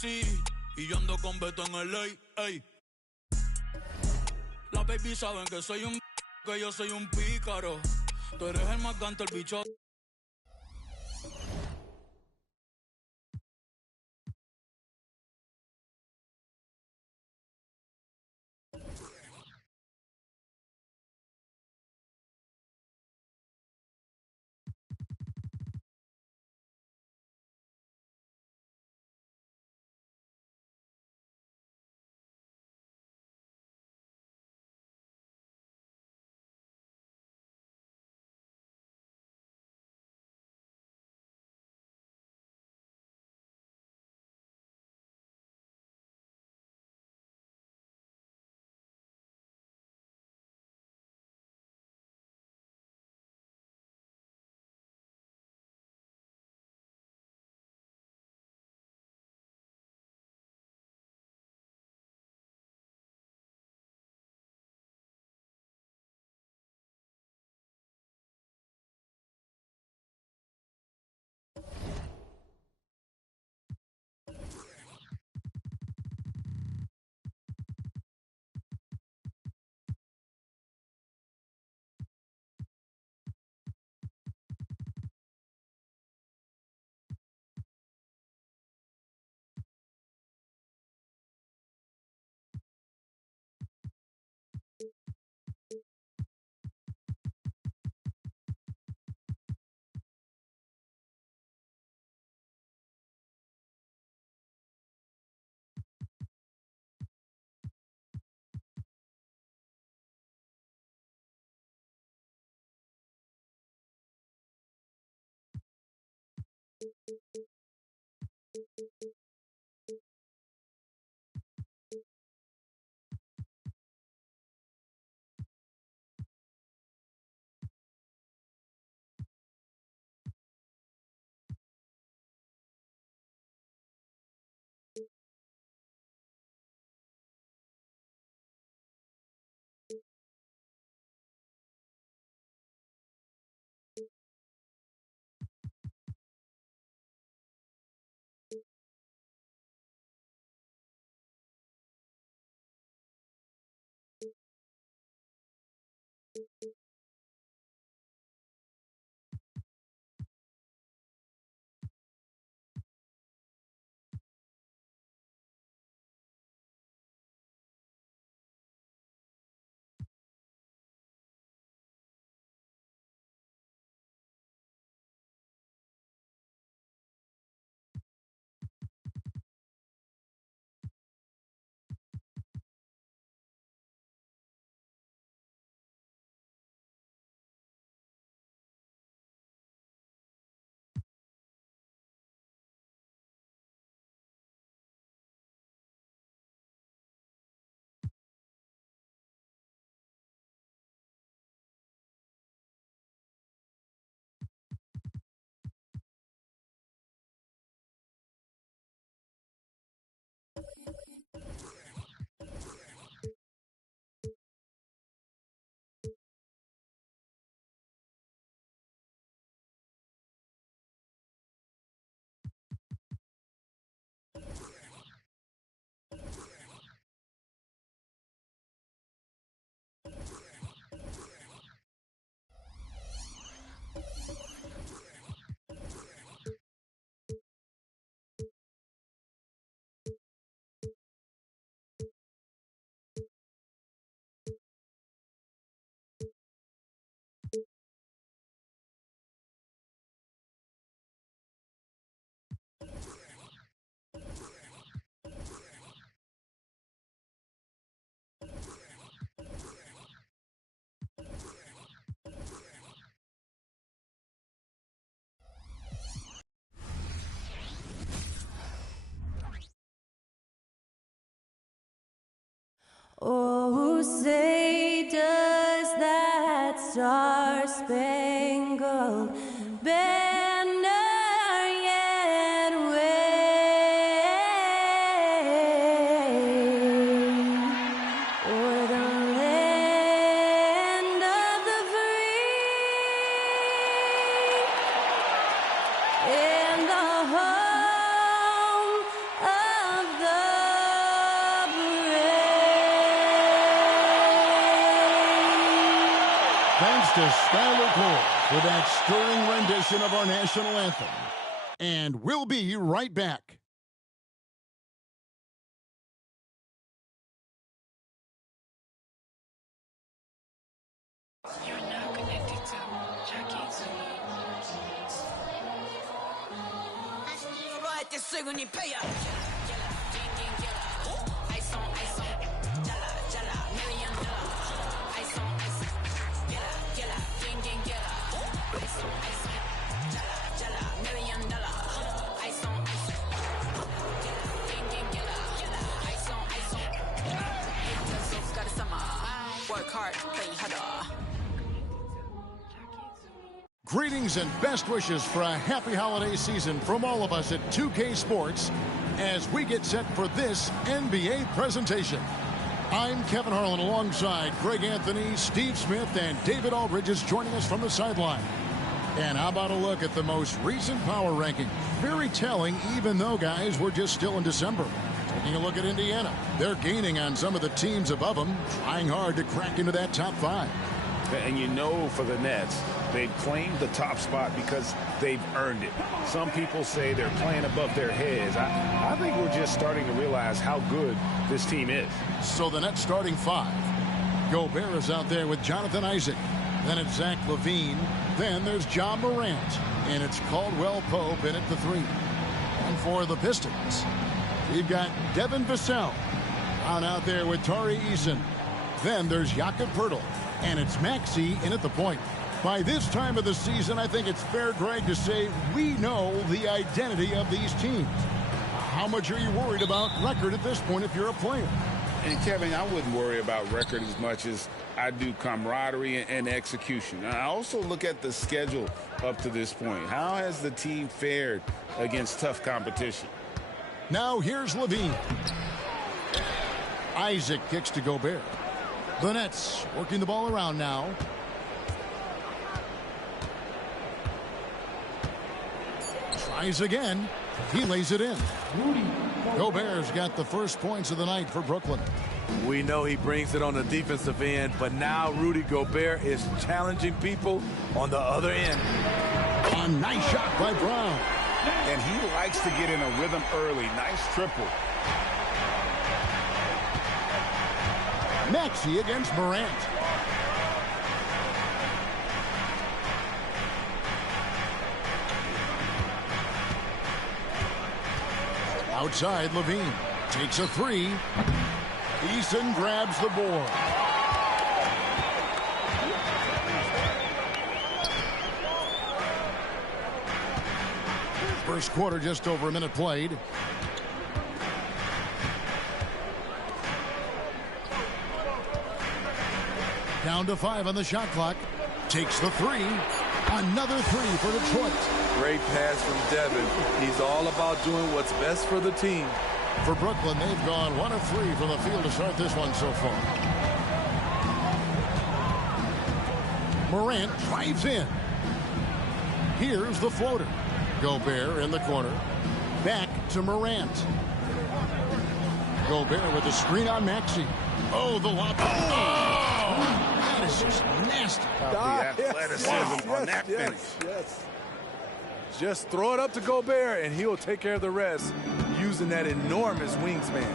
Sí, y yo ando con Beto en el ley, ey. Las baby saben que soy que yo soy un pícaro. Tú eres el más ganto, el bicho. Oh, say does that star-spangled banner yet wave o'er the land of the free and the home of to Skylar Cole for that stirring rendition of our national anthem. And we'll be right back. You're now connected to Jackie's. Work hard, play harder. Greetings and best wishes for a happy holiday season from all of us at 2K Sports as we get set for this NBA presentation. I'm Kevin Harlan alongside Greg Anthony, Steve Smith, and David Aldridge is joining us from the sideline. And how about a look at the most recent power ranking? Very telling, even though, guys, we're just still in December. Taking a look at Indiana. They're gaining on some of the teams above them, trying hard to crack into that top 5. And you know, for the Nets, they've claimed the top spot because they've earned it. Some people say they're playing above their heads. I think we're just starting to realize how good this team is. So the Nets starting 5. Gobert is out there with Jonathan Isaac. Then it's Zach LaVine. Then there's John Morant. And it's Caldwell Pope in at the 3. And for the Pistons, we've got Devin Vassell on out there with Tari Eason. Then there's Jakob Poeltl. And it's Maxey in at the point. By this time of the season, I think it's fair, Greg, to say we know the identity of these teams. How much are you worried about record at this point if you're a player? And, Kevin, I wouldn't worry about record as much as I do camaraderie and execution. I also look at the schedule up to this point. How has the team fared against tough competition? Now here's LaVine. Isaac kicks to Gobert. The Nets working the ball around now. Tries again. He lays it in. Gobert's got the first points of the night for Brooklyn. We know he brings it on the defensive end, but now Rudy Gobert is challenging people on the other end. A nice shot by Brown. And he likes to get in a rhythm early. Nice triple. Maxey against Morant. Outside, LaVine takes a 3. Eason grabs the board. First quarter, just over a minute played. Down to 5 on the shot clock. Takes the 3. Another 3 for Detroit. Great pass from Devin. He's all about doing what's best for the team. For Brooklyn, they've gone 1 of 3 from the field to start this one so far. Morant drives in. Here's the floater. Gobert in the corner. Back to Morant. Gobert with the screen on Maxey. Oh, the lob. Oh! That is just nasty. The athleticism on that finish. Yes. Just throw it up to Gobert, and he'll take care of the rest using that enormous wingspan.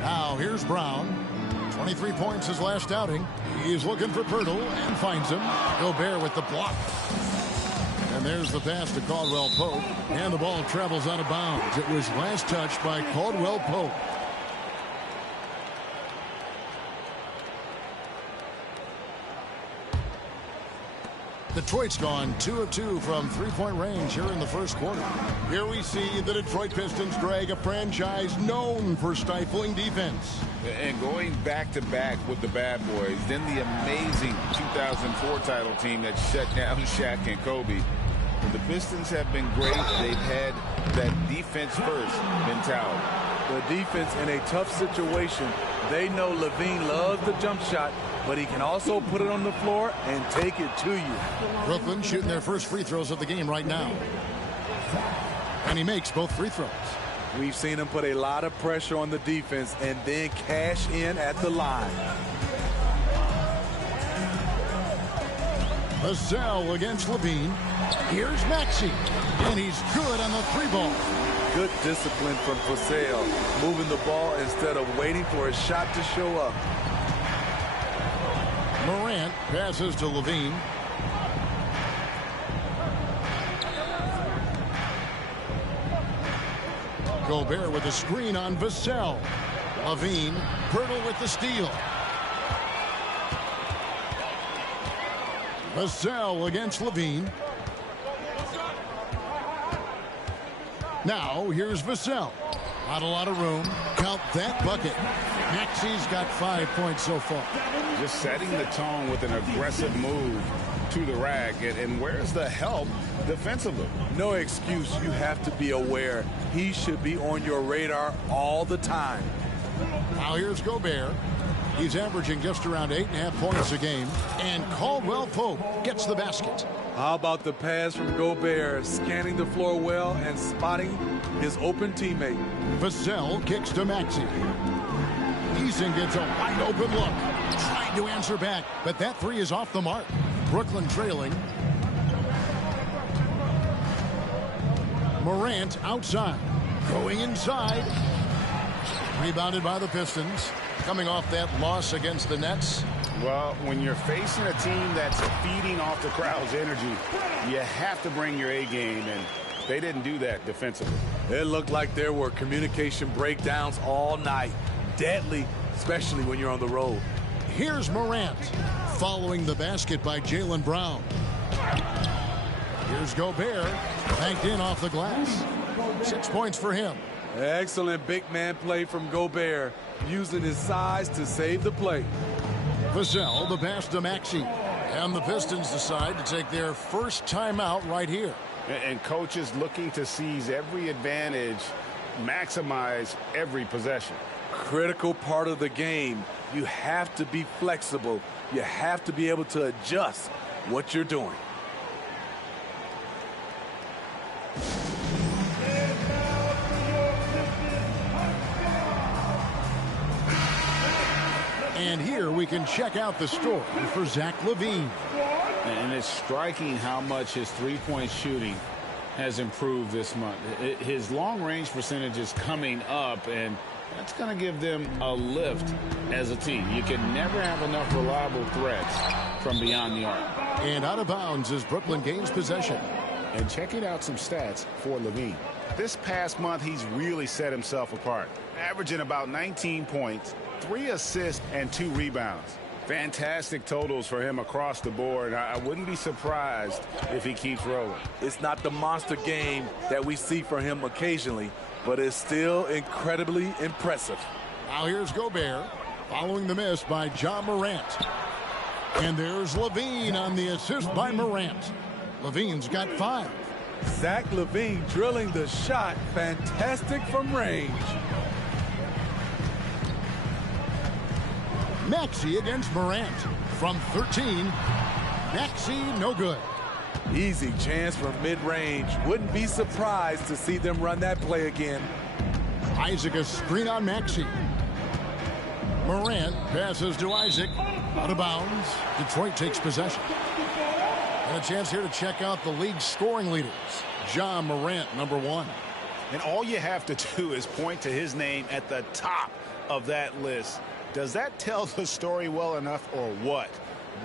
Now, here's Brown. 23 points his last outing. He's looking for Poeltl and finds him. Gobert with the block. And there's the pass to Caldwell Pope. And the ball travels out of bounds. It was last touched by Caldwell Pope. Detroit's gone 2 of 2 from three-point range here in the first quarter. Here we see the Detroit Pistons drag a franchise known for stifling defense. And going back-to-back with the bad boys, then the amazing 2004 title team that shut down Shaq and Kobe. The Pistons have been great. They've had that defense-first mentality. The defense in a tough situation. They know LaVine loves the jump shot, but he can also put it on the floor and take it to you. Brooklyn shooting their first free throws of the game right now. And he makes both free throws. We've seen him put a lot of pressure on the defense and then cash in at the line. Vassell against Levine. Here's Maxey, and he's good on the 3-ball. Good discipline from Vassell, moving the ball instead of waiting for a shot to show up. Morant passes to Levine. Gobert with a screen on Vassell. Levine, Pirtle with the steal. Vassell against Levine. Now here's Vassell. Not a lot of room. Count that bucket. Maxey's got 5 points so far. Just setting the tone with an aggressive move to the rack. And where's the help defensively? No excuse. You have to be aware. He should be on your radar all the time. Now here's Gobert. He's averaging just around 8.5 points a game. And Caldwell Pope gets the basket. How about the pass from Gobert, scanning the floor well and spotting his open teammate. Vassell kicks to Maxey. Eason gets a wide open look. Trying to answer back, but that 3 is off the mark. Brooklyn trailing. Morant outside. Going inside. Rebounded by the Pistons. Coming off that loss against the Nets. Well, when you're facing a team that's feeding off the crowd's energy, you have to bring your A game, and they didn't do that defensively. It looked like there were communication breakdowns all night. Deadly, especially when you're on the road. Here's Morant, following the basket by Jaylen Brown. Here's Gobert, banked in off the glass. 6 points for him. Excellent big man play from Gobert, using his size to save the play. Vassell, the pass to Maxey. And the Pistons decide to take their first timeout right here. And coaches looking to seize every advantage, maximize every possession. Critical part of the game. You have to be flexible. You have to be able to adjust what you're doing. And here we can check out the story for Zach LaVine. And it's striking how much his three-point shooting has improved this month. His long-range percentage is coming up, and that's going to give them a lift as a team. You can never have enough reliable threats from beyond the arc. And out of bounds as Brooklyn gains possession. And checking out some stats for LaVine. This past month, he's really set himself apart, averaging about 19 points, 3 assists, and 2 rebounds. Fantastic totals for him across the board. I wouldn't be surprised if he keeps rolling. It's not the monster game that we see from him occasionally, but it's still incredibly impressive. Now here's Gobert, following the miss by John Morant. And there's LaVine on the assist by Morant. LaVine's got 5. Zach LaVine drilling the shot. Fantastic from range. Maxey against Morant. From 13, Maxey no good. Easy chance from mid-range. Wouldn't be surprised to see them run that play again. Isaac a screen on Maxey. Morant passes to Isaac. Out of bounds. Detroit takes possession. And a chance here to check out the league's scoring leaders. John Morant, number 1. And all you have to do is point to his name at the top of that list. Does that tell the story well enough or what?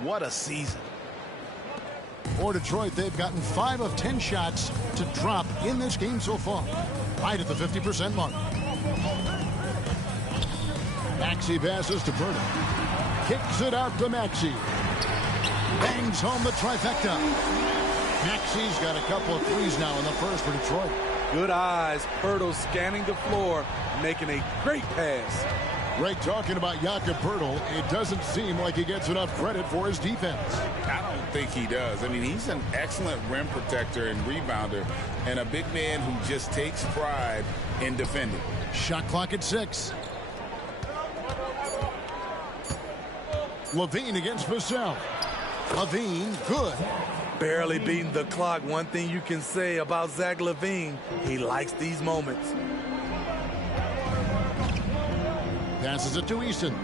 What a season. For Detroit, they've gotten 5 of 10 shots to drop in this game so far. Right at the 50% mark. Maxey passes to Pirtle. Kicks it out to Maxey. Bangs home the trifecta. Maxey's got a couple of threes now in the first for Detroit. Good eyes. Pirtle scanning the floor, making a great pass. Greg talking about Jakob Pirtle. It doesn't seem like he gets enough credit for his defense. I don't think he does. I mean, he's an excellent rim protector and rebounder, and a big man who just takes pride in defending. Shot clock at 6. LaVine against Vassell. LaVine, good. Barely beating the clock. One thing you can say about Zach LaVine, he likes these moments. Passes it to Eason.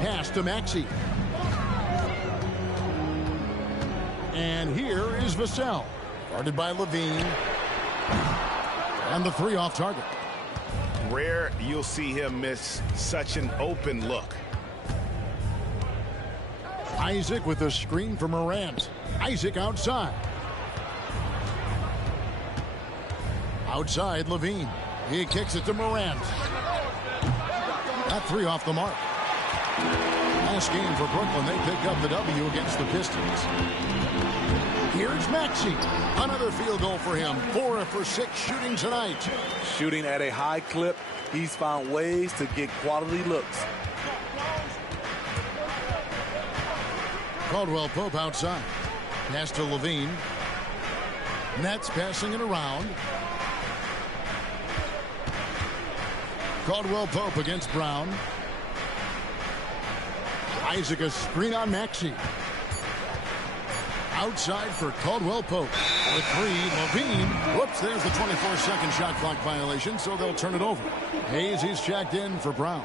Pass pass to Maxey. And here is Vassell. Guarded by Levine. And the three off target. Rare you'll see him miss such an open look. Isaac with a screen for Morant. Isaac outside. Outside, Levine. He kicks it to Morant. That three off the mark. Last game for Brooklyn, they picked up the W against the Pistons. Here's Maxey. Another field goal for him. 4 for 6 shooting tonight. Shooting at a high clip, he's found ways to get quality looks. Caldwell Pope outside. Pass to Levine. Nets passing it around. Caldwell Pope against Brown. Isaac a screen on Maxey. Outside for Caldwell Pope. The three, Levine. Whoops, there's the 24-second shot clock violation, so they'll turn it over. Hayes, he's checked in for Brown.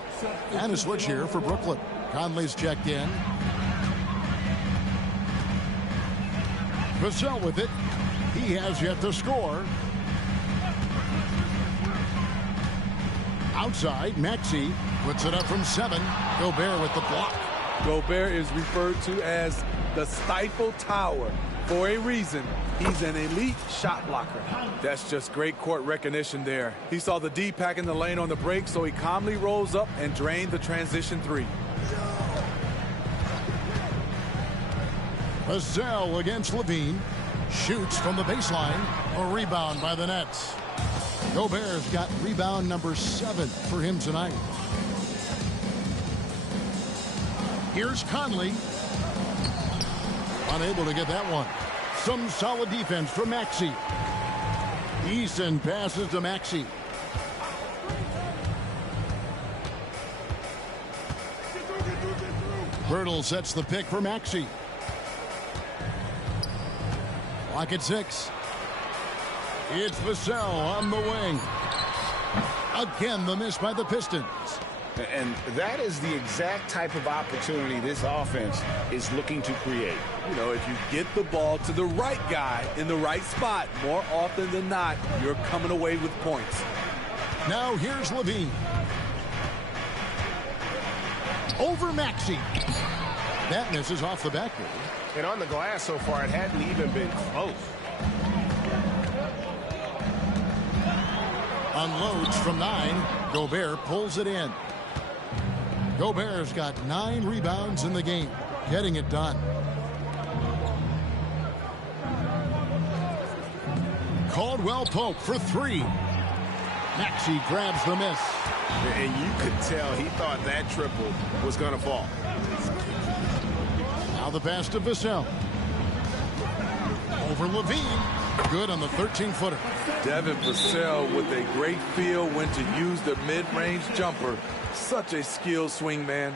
And a switch here for Brooklyn. Conley's checked in. Vassell with it. He has yet to score. Outside, Maxey puts it up from 7. Gobert with the block. Gobert is referred to as the Stifle Tower. For a reason, he's an elite shot blocker. That's just great court recognition there. He saw the D pack in the lane on the break, so he calmly rolls up and drained the transition three. Vassell against Levine. Shoots from the baseline. A rebound by the Nets. Gobert's got rebound number 7 for him tonight. Here's Conley. Unable to get that one. Some solid defense from Maxey. Eason passes to Maxey. Birtle sets the pick for Maxey. Clock at 6. It's Vassell on the wing. Again, the miss by the Pistons. And that is the exact type of opportunity this offense is looking to create. You know, if you get the ball to the right guy in the right spot, more often than not, you're coming away with points. Now here's Levine. Over Maxey. That misses off the backboard. And on the glass so far, it hadn't even been close. Unloads from 9. Gobert pulls it in. Gobert's got 9 rebounds in the game. Getting it done. Caldwell Pope for 3. Maxey grabs the miss. And you could tell he thought that triple was going to fall. Now the pass to Vassell. Over Levine. Good on the 13-footer. Devin Vassell with a great feel when to use the mid-range jumper. Such a skilled swing man.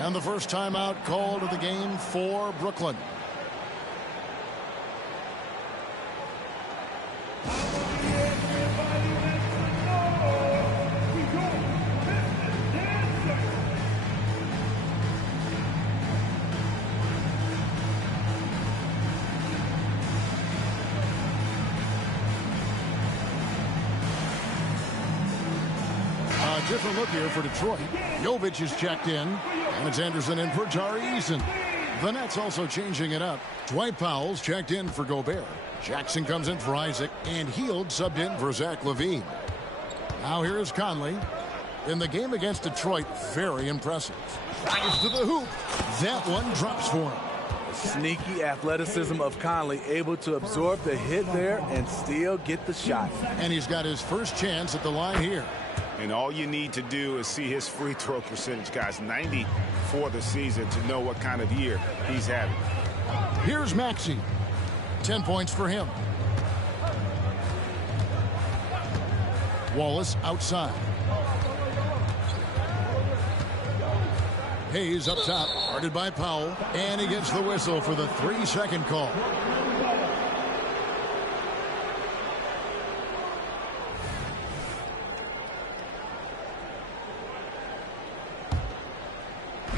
And the first timeout called of the game for Brooklyn. Different look here for Detroit. Jovic is checked in, and it's Anderson in for Tari Eason. The Nets also changing it up. Dwight Powell's checked in for Gobert. Jackson comes in for Isaac, and Hield subbed in for Zach LaVine. Now here is Conley. In the game against Detroit, very impressive. Fires to the hoop. That one drops for him. Sneaky athleticism of Conley, able to absorb the hit there and still get the shot. And he's got his first chance at the line here. And all you need to do is see his free throw percentage, guys. 90 for the season to know what kind of year he's having. Here's Maxey. 10 points for him. Wallace outside. Hayes up top, guarded by Powell, and he gets the whistle for the 3-second call.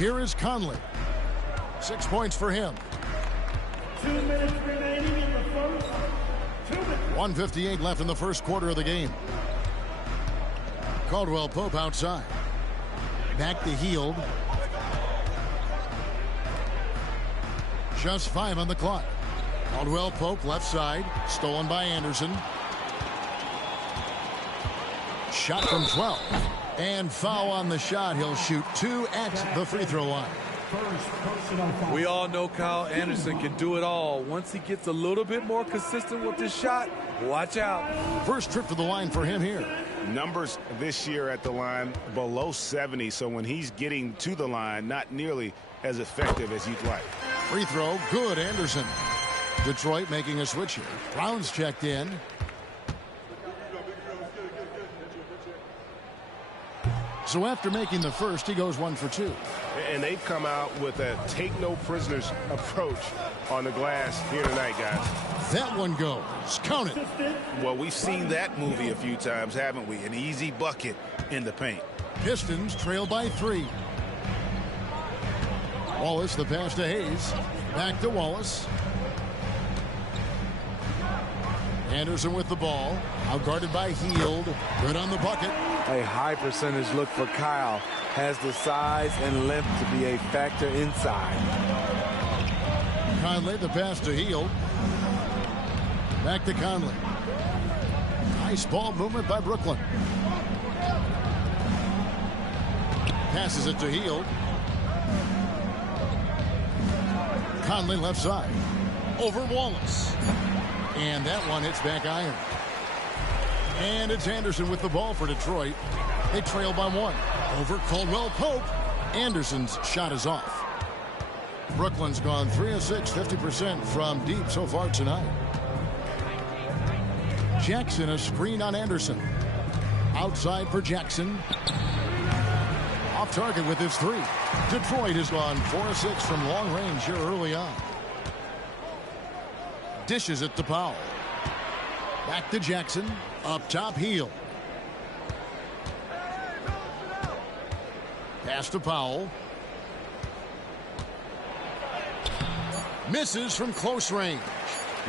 Here is Conley. 6 points for him. 2 minutes remaining in the first. 2 minutes. 1:58 left in the first quarter of the game. Caldwell Pope outside. Back to Hield. Just 5 on the clock. Caldwell Pope left side. Stolen by Anderson. Shot from 12. And foul on the shot. He'll shoot 2 at the free throw line. We all know Kyle Anderson can do it all. Once he gets a little bit more consistent with his shot, watch out. First trip to the line for him here. Numbers this year at the line below 70, so when he's getting to the line, not nearly as effective as you'd like. Free throw, good, Anderson. Detroit making a switch here. Brown's checked in. So after making the first, he goes 1 for 2. And they've come out with a take-no-prisoners approach on the glass here tonight, guys. That one goes. Count it. Well, we've seen that movie a few times, haven't we? An easy bucket in the paint. Pistons trail by 3. Wallace, the pass to Hayes. Back to Wallace. Anderson with the ball. Out guarded by Hield. Good on the bucket. A high percentage look for Kyle. Has the size and length to be a factor inside. Conley, the pass to Hield. Back to Conley. Nice ball movement by Brooklyn. Passes it to Hield. Conley left side. Over Wallace. And that one hits back iron. And it's Anderson with the ball for Detroit. They trail by 1. Over Caldwell Pope. Anderson's shot is off. Brooklyn's gone 3 of 6, 50% from deep so far tonight. Jackson, a screen on Anderson. Outside for Jackson. Off target with his 3. Detroit has gone 4 of 6 from long range here early on. Dishes it to Powell. Back to Jackson. Up top, Hield. Pass to Powell. Misses from close range.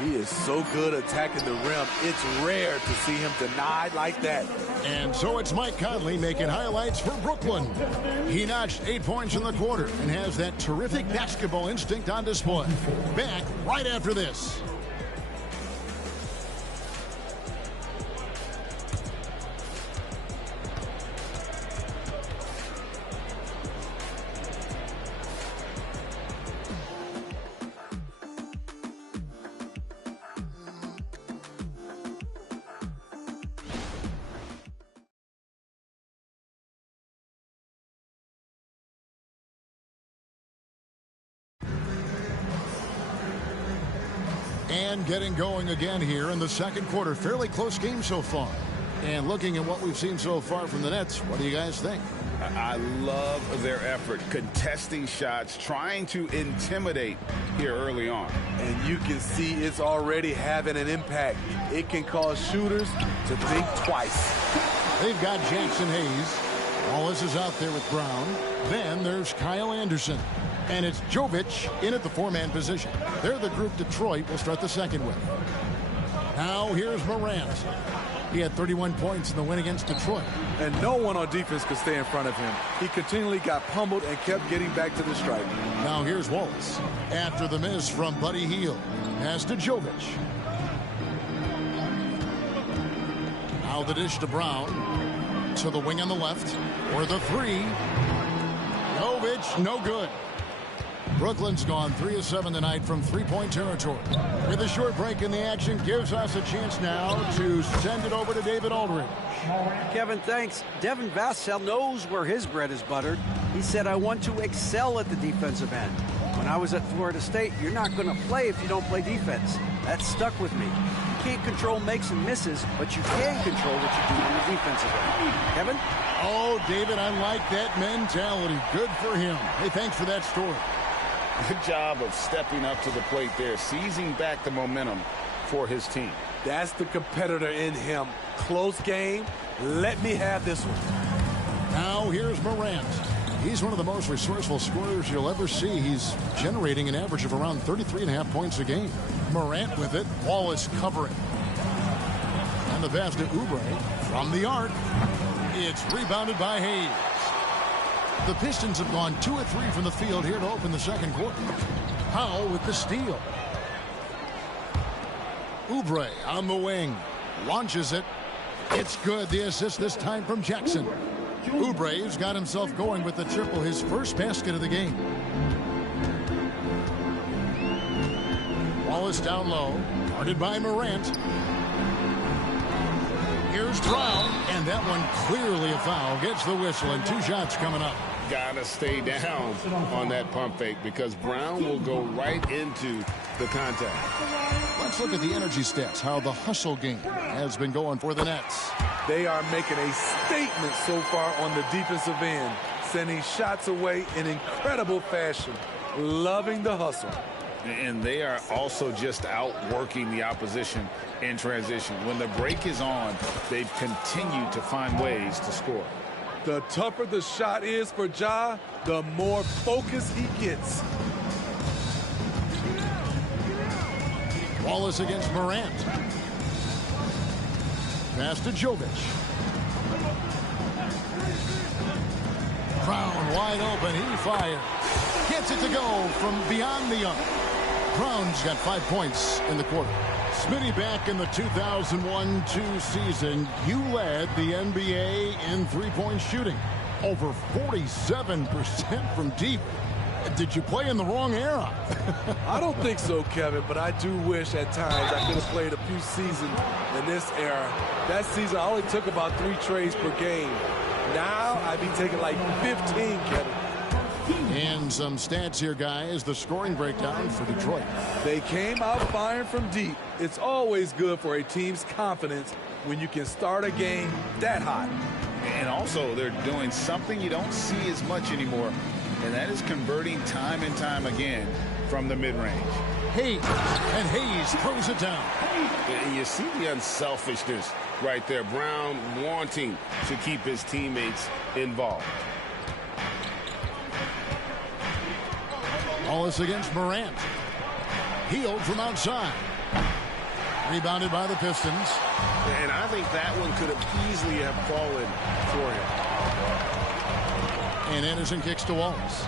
He is so good attacking the rim. It's rare to see him denied like that. And so it's Mike Conley making highlights for Brooklyn. He notched 8 points in the quarter and has that terrific basketball instinct on display. Back right after this. And getting going again here in the second quarter. Fairly close game so far. And looking at what we've seen so far from the Nets, what do you guys think? I love their effort, contesting shots, trying to intimidate here early on. And you can see it's already having an impact. It can cause shooters to think twice. They've got Jackson Hayes. Wallace is out there with Brown. Then there's Kyle Anderson. And it's Jovic in at the 4-man position. They're the group Detroit will start the second with. Now here's Morant. He had 31 points in the win against Detroit. And no one on defense could stay in front of him. He continually got pummeled and kept getting back to the stripe. Now here's Wallace. After the miss from Buddy Hield. Pass to Jovic. Now the dish to Brown. To the wing on the left. For the 3. Jovic, no good. Brooklyn's gone 3 of 7 tonight from three-point territory. With a short break in the action, gives us a chance now to send it over to David Aldridge. Kevin, thanks. Devin Vassell knows where his bread is buttered. He said, I want to excel at the defensive end. When I was at Florida State, you're not going to play if you don't play defense. That stuck with me. You can't control makes and misses, but you can control what you do on the defensive end. Kevin? Oh, David, I like that mentality. Good for him. Hey, thanks for that story. Good job of stepping up to the plate there, seizing back the momentum for his team. That's the competitor in him. Close game. Let me have this one. Now here's Morant. He's one of the most resourceful scorers you'll ever see. He's generating an average of around 33.5 points a game. Morant with it. Wallace covering. And the pass to Oubre from the arc. It's rebounded by Hayes. The Pistons have gone 2 of 3 from the field here to open the second quarter. Powell with the steal. Oubre on the wing. Launches it. It's good. The assist this time from Jackson. Oubre's got himself going with the triple, his first basket of the game. Wallace down low, guarded by Morant. Here's Brown, and that one clearly a foul. Gets the whistle, and 2 shots coming up. Gotta stay down on that pump fake because Brown will go right into the contact. Let's look at the energy stats, how the hustle game has been going for the Nets. They are making a statement so far on the defensive end, sending shots away in incredible fashion. Loving the hustle. And they are also just outworking the opposition in transition. When the break is on, they've continued to find ways to score. The tougher the shot is for Ja, the more focus he gets. Wallace against Morant. Pass to Jovic. Brown wide open. He fires. Gets it to go from beyond the arc. Brown's got 5 points in the quarter. Smitty, back in the 2001-2 season, you led the NBA in three-point shooting. Over 47% from deep. Did you play in the wrong era? I don't think so, Kevin, but I do wish at times I could have played a few seasons in this era. That season, I only took about 3 trades per game. Now, I'd be taking like 15, Kevin. And some stats here, guys. The scoring breakdown for Detroit. They came out firing from deep. It's always good for a team's confidence when you can start a game that hot. And also, they're doing something you don't see as much anymore, and that is converting time and time again from the mid-range. Hayes, and Hayes throws it down. And you see the unselfishness right there. Brown wanting to keep his teammates involved. Wallace against Morant. Healed from outside. Rebounded by the Pistons. And I think that one could have easily have fallen for him. And Anderson kicks to Wallace.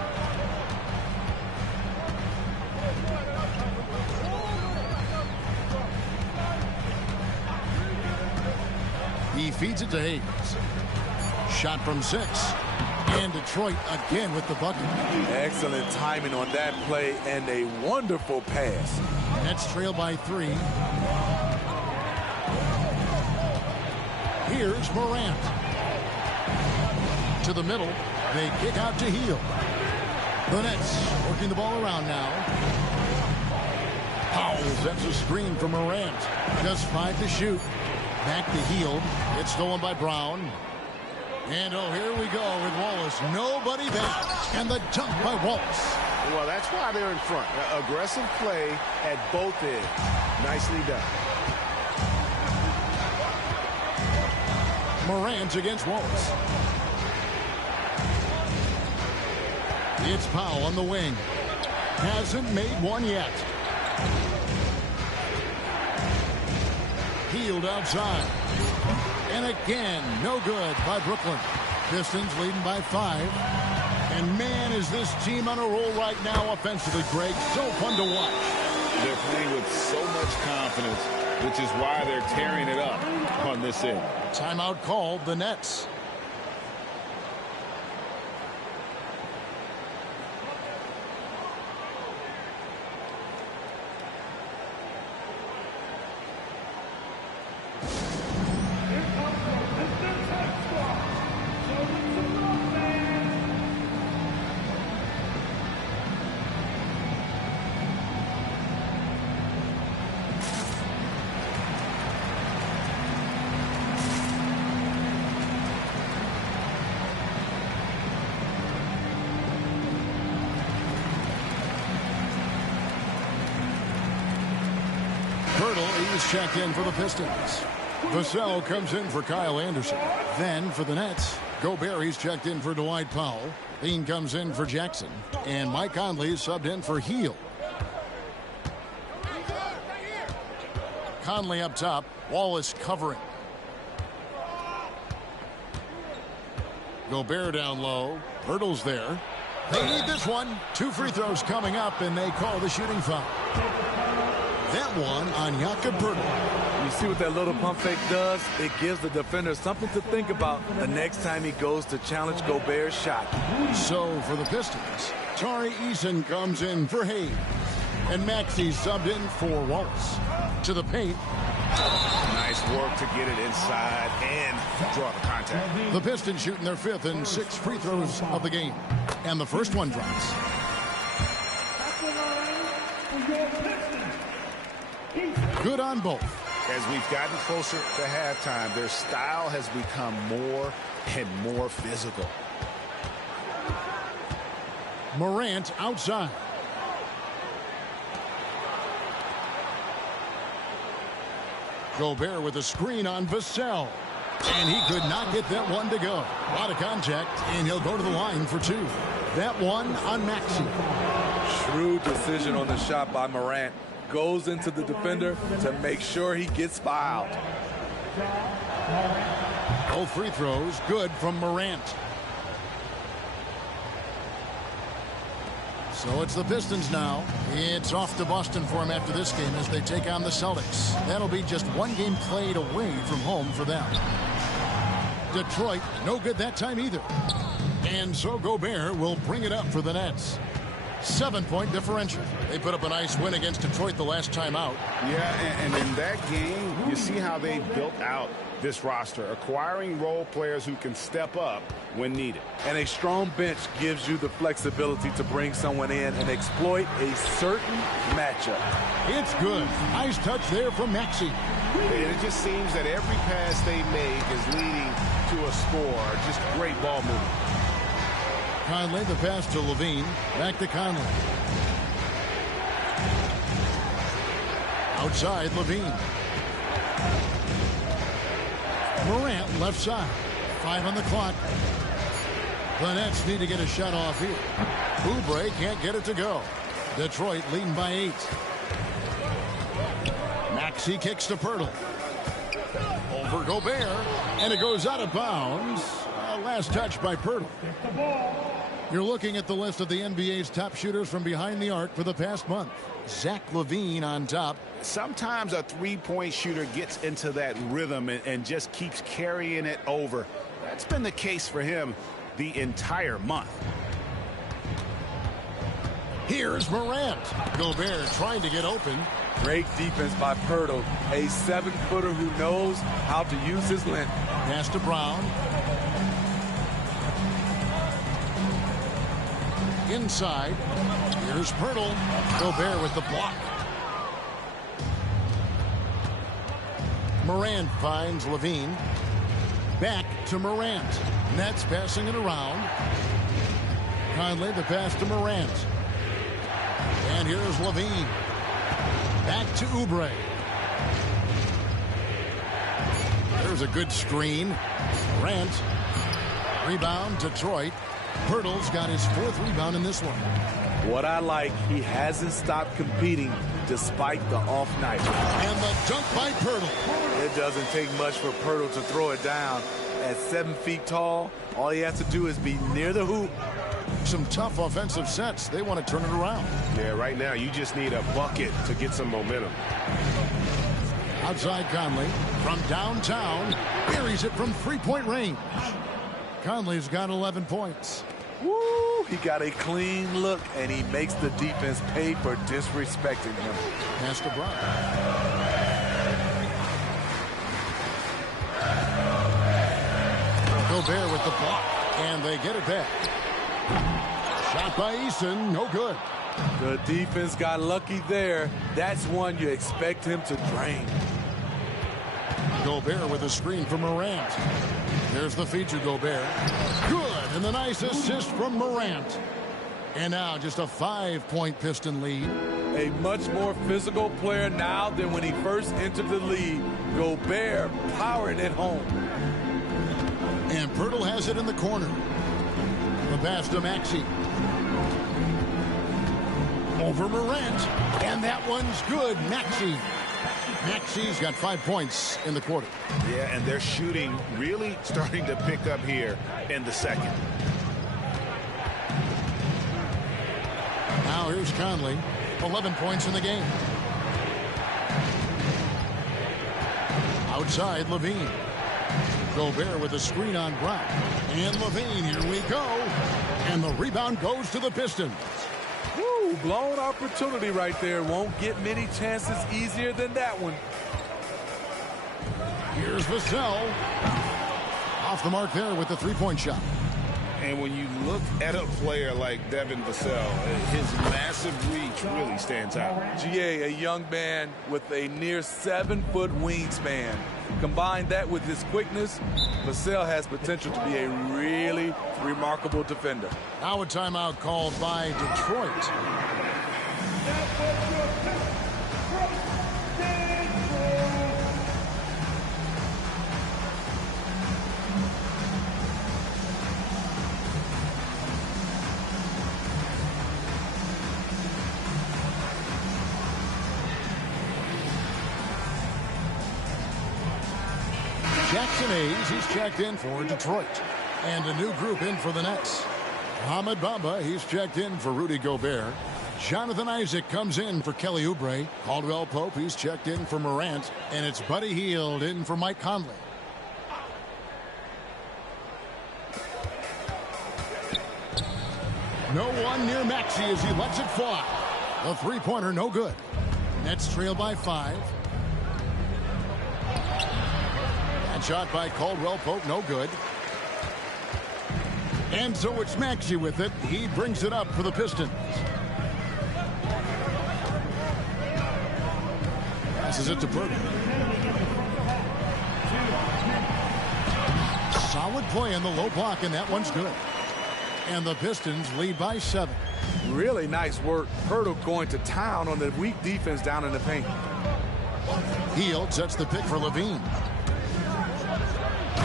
He feeds it to Hayes. Shot from 6. And Detroit again with the bucket. Excellent timing on that play and a wonderful pass. Nets trail by 3. Here's Morant. To the middle. They kick out to Hield. The Nets working the ball around now. Powell sets a screen for Morant. Just 5 to shoot. Back to Hield. It's stolen by Brown. And oh, here we go with Wallace. Nobody back. And the dunk by Wallace. Well, that's why they're in front. Aggressive play at both ends. Nicely done. Morant against Wallace. It's Powell on the wing. Hasn't made one yet. Hield outside. And again, no good by Brooklyn. Pistons leading by 5. And man, is this team on a roll right now offensively, Greg. So fun to watch. They're playing with so much confidence, which is why they're tearing it up on this end. Timeout called, the Nets. He's checked in for the Pistons. Vassell comes in for Kyle Anderson. Then for the Nets, Gobert, he's checked in for Dwight Powell. Bean comes in for Jackson, and Mike Conley is subbed in for Heel. Conley up top, Wallace covering. Gobert down low, Pirtle's there. They need this one. 2 free throws coming up, and they call the shooting foul. That one on Jakob Pirtle. You see what that little pump fake does? It gives the defender something to think about the next time he goes to challenge Gobert's shot. So for the Pistons, Tari Eason comes in for Hayes. And Maxey subbed in for Wallace. To the paint. Nice work to get it inside and draw the contact. The Pistons shooting their 5th and 6th free throws of the game. And the first one drops. Good on both. As we've gotten closer to halftime, their style has become more and more physical. Morant outside. Gobert with a screen on Vassell. And he could not get that one to go. A lot of contact, and he'll go to the line for 2. That one on Maxey. Shrewd decision on the shot by Morant. Goes into the defender to make sure he gets fouled. Both free throws good from Morant. So it's the Pistons now. It's off to Boston for them after this game as they take on the Celtics. That'll be just 1 game played away from home for them. Detroit, no good that time either. And so Gobert will bring it up for the Nets. 7-point differential. They put up a nice win against Detroit the last time out. Yeah, and in that game, you see how they built out this roster, acquiring role players who can step up when needed. And a strong bench gives you the flexibility to bring someone in and exploit a certain matchup. It's good. Nice touch there from Maxey. And it just seems that every pass they make is leading to a score. Just great ball movement. Conley, the pass to Levine. Back to Conley. Outside, Levine. Morant, left side. 5 on the clock. The Nets need to get a shot off here. Oubre can't get it to go. Detroit leading by 8. Maxey kicks to Pirtle. Over Gobert. And it goes out of bounds. Last touch by Pirtle. You're looking at the list of the NBA's top shooters from behind the arc for the past month. Zach LaVine on top. Sometimes a three-point shooter gets into that rhythm and just keeps carrying it over. That's been the case for him the entire month. Here's Morant. Gobert trying to get open. Great defense by Pirtle. A 7-footer who knows how to use his length. Pass to Brown. Inside. Here's Pirtle. Gobert with the block. Morant finds Levine. Back to Morant. Nets passing it around. Conley, the pass to Morant. And here's Levine. Back to Oubre. There's a good screen. Morant. Rebound, Detroit. Pirtle's got his 4th rebound in this one. What I like, he hasn't stopped competing despite the off night. And the dunk by Pirtle. It doesn't take much for Pirtle to throw it down. At 7 feet tall, all he has to do is be near the hoop. Some tough offensive sets. They want to turn it around. Yeah, right now you just need a bucket to get some momentum. Outside Conley from downtown. Buries it from 3-point range. Conley's got 11 points. Woo! He got a clean look, and he makes the defense pay for disrespecting him. Pass to Brown. Gobert with the block, and they get it back. Shot by Eason, no good. The defense got lucky there. That's one you expect him to drain. Gobert with a screen from Morant. There's the feature, Gobert. Good, and the nice assist from Morant. And now just a 5-point Piston lead. A much more physical player now than when he first entered the league. Gobert powering it home. And Pirtle has it in the corner. The pass to Maxey. Over Morant, and that one's good. Maxey's got 5 points in the quarter. Yeah, and their shooting really starting to pick up here in the second. Now here's Conley, 11 points in the game. Outside, Levine. Gobert with a screen on Brown. And Levine, here we go. And the rebound goes to the Pistons. Woo, blown opportunity right there. Won't get many chances easier than that one. Here's Vassell. Off the mark there with the three-point shot. And when you look at a player like Devin Vassell, his massive reach really stands out. GA, a young man with a near 7-foot wingspan. Combine that with his quickness, Vassell has potential to be a really remarkable defender. Now a timeout called by Detroit. Jackson Hayes, he's checked in for Detroit. And a new group in for the Nets. Ahmed Bamba, he's checked in for Rudy Gobert. Jonathan Isaac comes in for Kelly Oubre. Caldwell Pope, he's checked in for Morant. And it's Buddy Hield in for Mike Conley. No one near Maxey as he lets it fly. A three-pointer, no good. Nets trail by 5. Shot by Caldwell Pope, no good. And so it's Maxey with it. He brings it up for the Pistons. Passes it to Burton. Solid play in the low block, and that one's good. And the Pistons lead by 7. Really nice work. Pirtle going to town on the weak defense down in the paint. Hield sets the pick for Levine.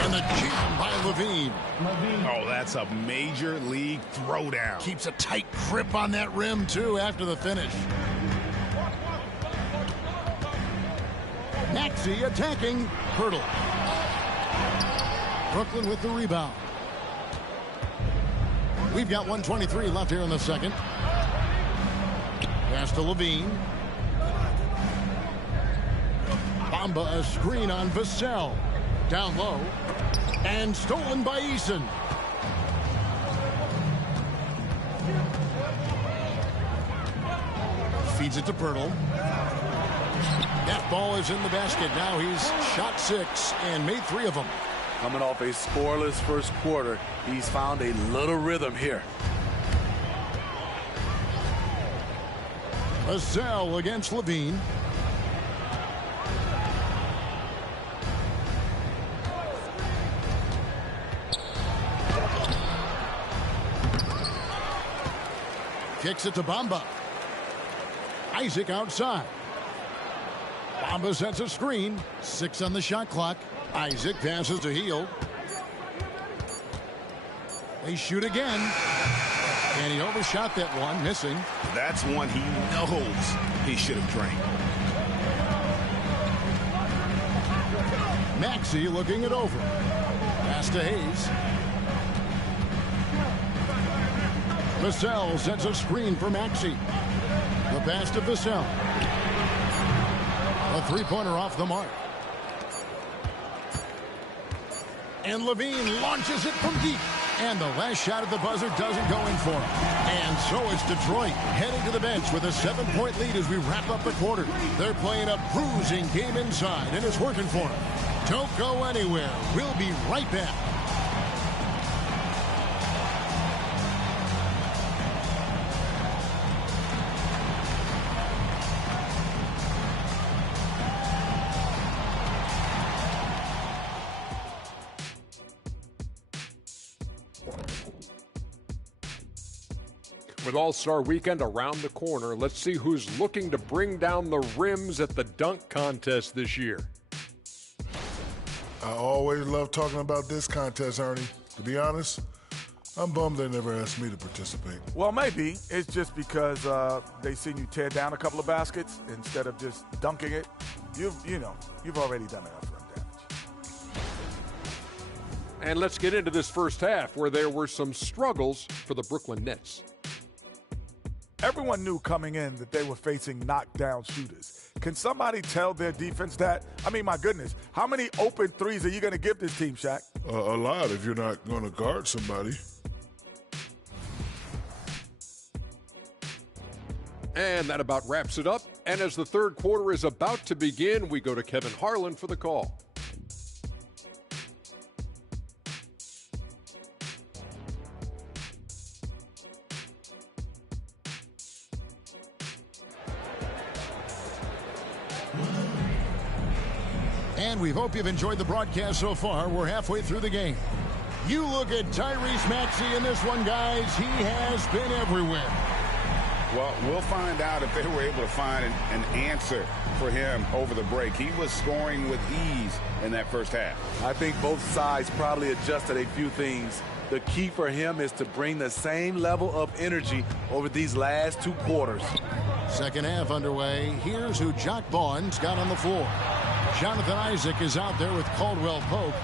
And the jam by Levine. Oh, that's a major league throwdown. Keeps a tight grip on that rim, too, after the finish. Maxey attacking Pirtle. Brooklyn with the rebound. We've got 1:23 left here in the second. Pass to Levine. Bamba, a screen on Vassell. Down low. And stolen by Eason. Feeds it to Pirtle. That ball is in the basket. Now he's shot 6 and made 3 of them. Coming off a scoreless first quarter, he's found a little rhythm here. Vassell against Levine. Kicks it to Bamba. Isaac outside. Bamba sets a screen. 6 on the shot clock. Isaac passes to Hield. They shoot again. And he overshot that one, missing. That's one he knows he should have drained. Maxey looking it over. Pass to Hayes. Vassell sets a screen for Maxey. The pass to Vassell. A three-pointer off the mark. And Levine launches it from deep. And the last shot at the buzzer doesn't go in for him. And so it's Detroit heading to the bench with a 7-point lead as we wrap up the quarter. They're playing a bruising game inside, and it's working for them. Don't go anywhere. We'll be right back. With All-Star Weekend around the corner, let's see who's looking to bring down the rims at the dunk contest this year. I always love talking about this contest, Ernie. To be honest, I'm bummed they never asked me to participate. Well, maybe it's just because they seen you tear down a couple of baskets instead of just dunking it. You've already done enough run damage. And let's get into this first half where there were some struggles for the Brooklyn Nets. Everyone knew coming in that they were facing knockdown shooters. Can somebody tell their defense that? I mean, my goodness, how many open threes are you going to give this team, Shaq? A lot if you're not going to guard somebody. And that about wraps it up. And as the third quarter is about to begin, we go to Kevin Harlan for the call. And we hope you've enjoyed the broadcast so far. We're halfway through the game. You look at Tyrese Maxey in this one, guys. He has been everywhere. Well, we'll find out if they were able to find an answer for him over the break. He was scoring with ease in that first half. I think both sides probably adjusted a few things. The key for him is to bring the same level of energy over these last 2 quarters. Second half underway. Here's who Jock Vaughn's got on the floor. Jonathan Isaac is out there with Caldwell Pope.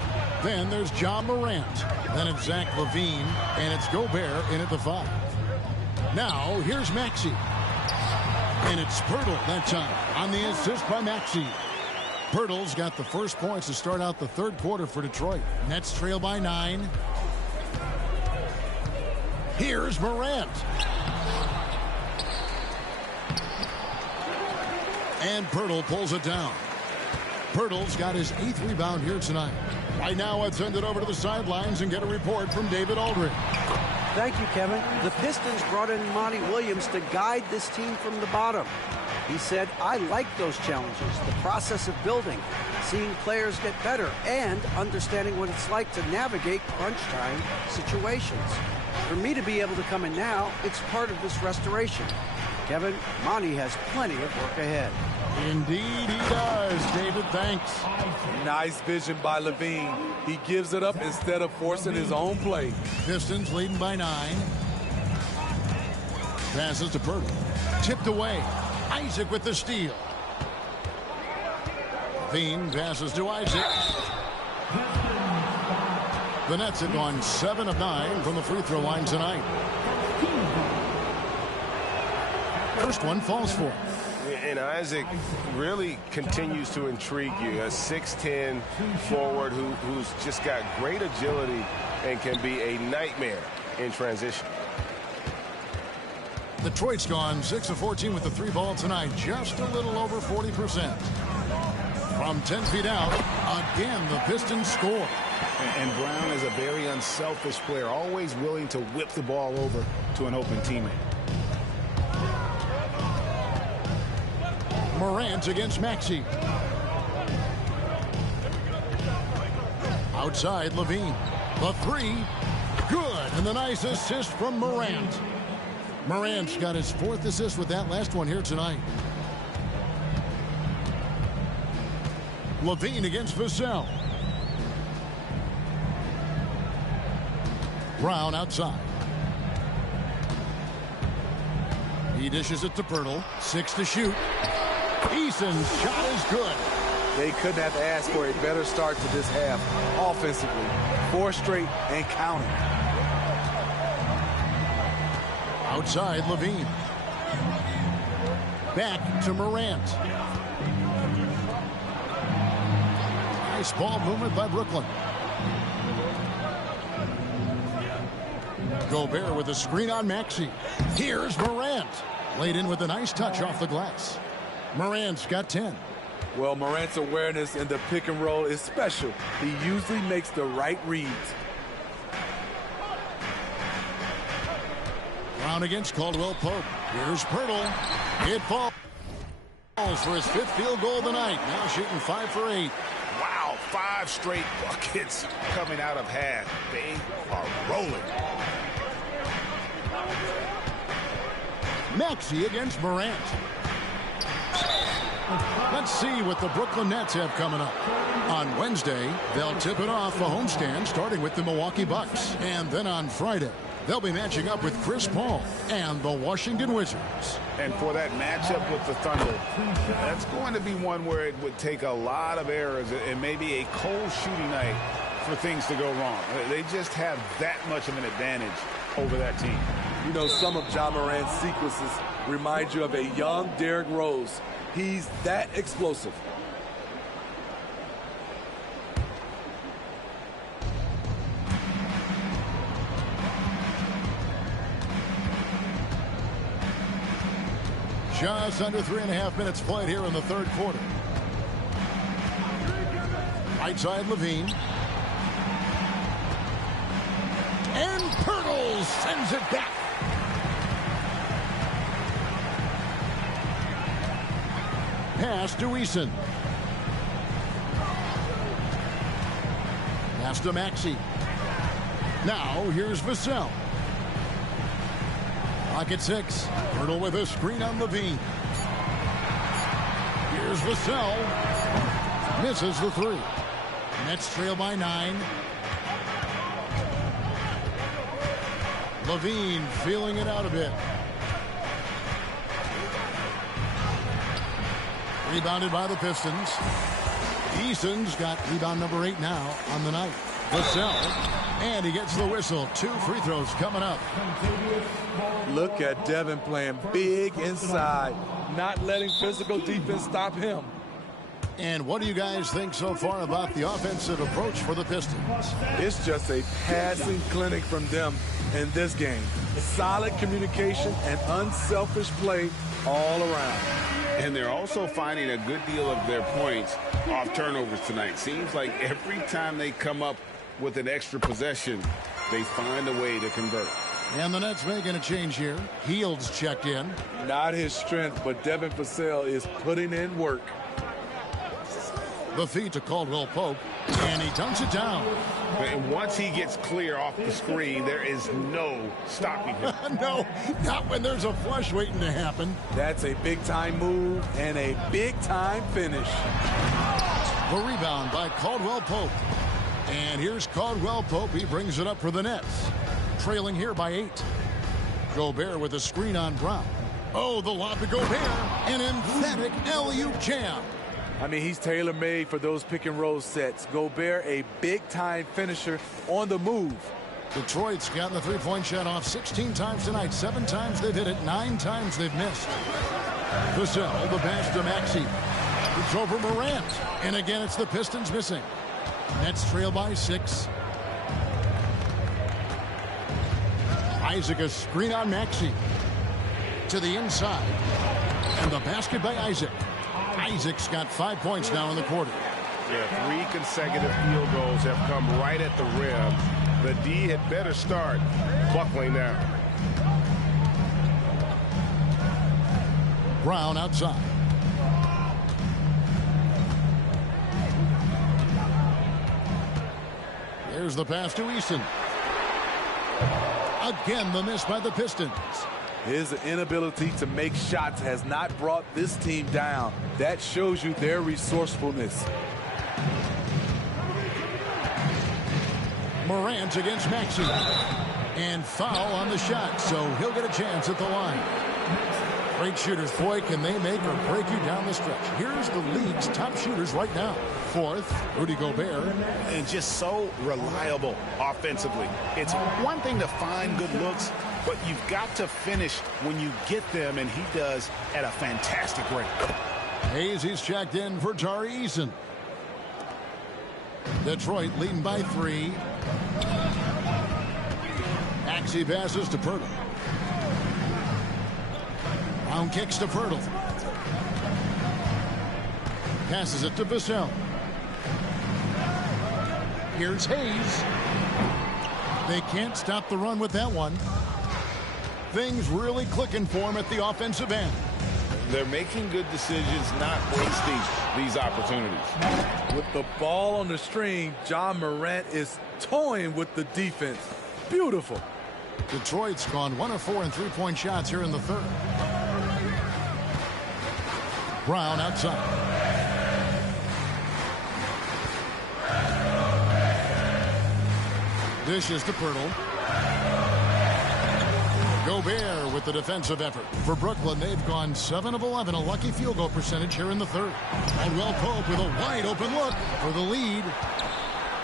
Then there's John Morant. Then it's Zach LaVine, and it's Gobert in at the 5. Now, here's Maxey. And it's Pirtle that time on the assist by Maxey. Pirtle's got the first points to start out the third quarter for Detroit. Nets trail by 9. Here's Morant. And Pirtle pulls it down. Pirtle's got his 8th rebound here tonight. Right now, let's send it over to the sidelines and get a report from David Aldridge. Thank you, Kevin. The Pistons brought in Monty Williams to guide this team from the bottom. He said, I like those challenges, the process of building, seeing players get better, and understanding what it's like to navigate crunch time situations. For me to be able to come in now, it's part of this restoration. Kevin, Monty has plenty of work ahead. Indeed he does, David. Thanks. Nice vision by LaVine. He gives it up instead of forcing his own play. Pistons leading by 9. Passes to Pirtle. Tipped away. Isaac with the steal. LaVine passes to Isaac. The Nets have gone 7 of 9 from the free throw line tonight. First one falls for him. And Isaac really continues to intrigue you. A 6'10 forward who's just got great agility and can be a nightmare in transition. Detroit's gone 6 of 14 with the 3 ball tonight. Just a little over 40%. From 10 feet out, again, the Pistons score. And Brown is a very unselfish player, always willing to whip the ball over to an open teammate. Morant against Maxey. Outside, LaVine. The 3. Good. And the nice assist from Morant. Morant's got his 4th assist with that last one here tonight. LaVine against Vassell. Brown outside. He dishes it to Pirtle. 6 to shoot. Eason's shot is good. They couldn't have asked for a better start to this half offensively. 4 straight and counting. Outside, LaVine. Back to Morant. Nice ball movement by Brooklyn. Gobert with a screen on Maxey. Here's Morant. Laid in with a nice touch off the glass. Morant's got 10. Well, Morant's awareness in the pick and roll is special. He usually makes the right reads. Brown against Caldwell Pope. Here's Pirtle. It falls for his 5th field goal of the night. Now shooting 5 for 8. Wow, 5 straight buckets coming out of half. They are rolling. Maxey against Morant. Let's see what the Brooklyn Nets have coming up. On Wednesday, they'll tip it off a homestand starting with the Milwaukee Bucks. And then on Friday, they'll be matching up with Chris Paul and the Washington Wizards. And for that matchup with the Thunder, that's going to be one where it would take a lot of errors and maybe a cold shooting night for things to go wrong. They just have that much of an advantage over that team. You know, some of Ja Morant's sequences remind you of a young Derrick Rose. He's that explosive. Just under 3.5 minutes played here in the third quarter. Right side, Levine. And Pirtle sends it back. Pass to Eason. Pass to Maxey. Now here's Vassell. Clock at 6. Pirtle with a screen on Levine. Here's Vassell. Misses the 3. Nets trail by 9. Levine feeling it out a bit. Rebounded by the Pistons. Eason's got rebound number 8 now on the night. Vassell. And he gets the whistle. 2 free throws coming up. Look at Devin playing big inside, not letting physical defense stop him. And what do you guys think so far about the offensive approach for the Pistons? It's just a passing clinic from them in this game. Solid communication and unselfish play all around. And they're also finding a good deal of their points off turnovers tonight. Seems like every time they come up with an extra possession, they find a way to convert. And the Nets making a change here. Heald's checked in. Not his strength, but Devin Vassell is putting in work. The feed to Caldwell Pope, and he dunks it down. And once he gets clear off the screen, there is no stopping him. No, not when there's a flush waiting to happen. That's a big-time move and a big-time finish. The rebound by Caldwell Pope. And here's Caldwell Pope. He brings it up for the Nets. Trailing here by 8. Gobert with a screen on Brown. Oh, the lob to Gobert. An emphatic alley-oop jam. I mean, he's tailor-made for those pick-and-roll sets. Gobert, a big-time finisher on the move. Detroit's gotten the three-point shot off 16 times tonight. 7 times they've hit it. 9 times they've missed. Vassell, the pass to Maxey. It's over Morant. And again, it's the Pistons missing. Nets trail by 6. Isaac, a screen on Maxey. To the inside. And the basket by Isaac. Isaac's got 5 points now in the quarter. Yeah, 3 consecutive field goals have come right at the rim. The D had better start buckling down. Brown outside. There's the pass to Eason. Again, the miss by the Pistons. His inability to make shots has not brought this team down. That shows you their resourcefulness. Morant against Maxey. And foul on the shot, so he'll get a chance at the line. Great shooters, boy, can they make or break you down the stretch. Here's the league's top shooters right now. 4th, Rudy Gobert. And just so reliable offensively. It's one thing to find good looks, but you've got to finish when you get them, and he does at a fantastic rate. Hayes, he's checked in for Tari Eason. Detroit leading by 3. Maxey passes to Pirtle. Brown kicks to Pirtle. Passes it to Vassell. Here's Hayes. They can't stop the run with that one. Things really clicking for him at the offensive end. They're making good decisions, not wasting these opportunities. With the ball on the string, Ja Morant is toying with the defense. Beautiful. Detroit's gone 1 of 4 in three-point shots here in the third. Brown outside. Dishes to Pirtle. Gobert with the defensive effort. For Brooklyn, they've gone 7 of 11, a lucky field goal percentage here in the third. Caldwell Pope with a wide open look for the lead.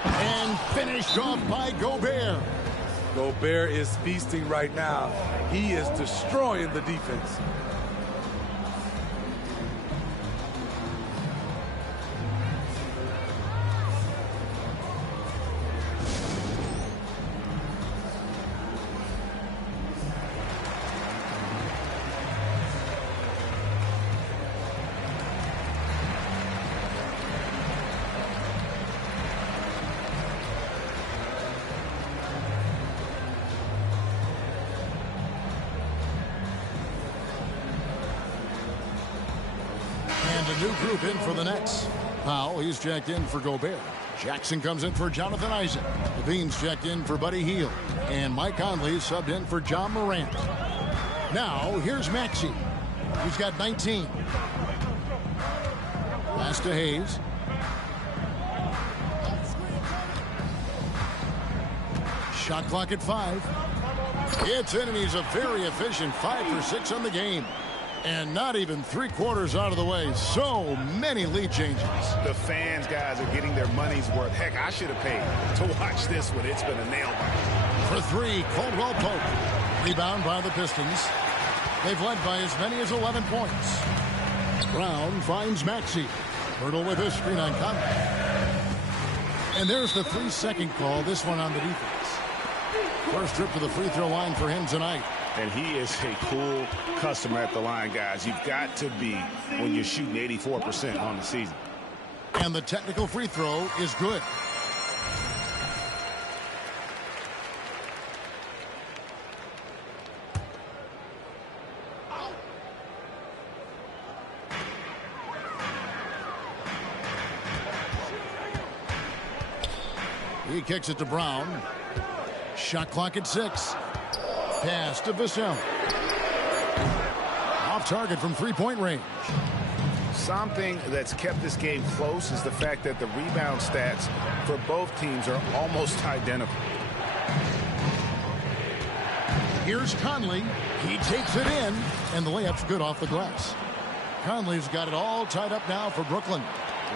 And finished off by Gobert. Gobert is feasting right now. He is destroying the defense. A new group in for the Nets. Powell, he's checked in for Gobert. Jackson comes in for Jonathan Isaac. Levine's checked in for Buddy Hield. And Mike Conley subbed in for John Morant. Now, here's Maxey. He's got 19. Pass to Hayes. Shot clock at 5. It's in, and he's a very efficient 5 for 6 on the game. And not even 3/4 out of the way. So many lead changes. The fans, guys, are getting their money's worth. Heck, I should have paid to watch this one. It's been a nail biter. For 3, Caldwell Pope. Rebound by the Pistons. They've led by as many as 11 points. Brown finds Maxey. Pirtle with a screen on Conley. And there's the 3-second call, this one on the defense. First trip to the free throw line for him tonight. And he is a cool customer at the line, guys. You've got to be when you're shooting 84% on the season. And the technical free throw is good. He kicks it to Brown. Shot clock at 6. Pass to Vassell. Off target from 3-point range. Something that's kept this game close is the fact that the rebound stats for both teams are almost identical. Here's Conley. He takes it in, and the layup's good off the glass. Conley's got it all tied up now for Brooklyn.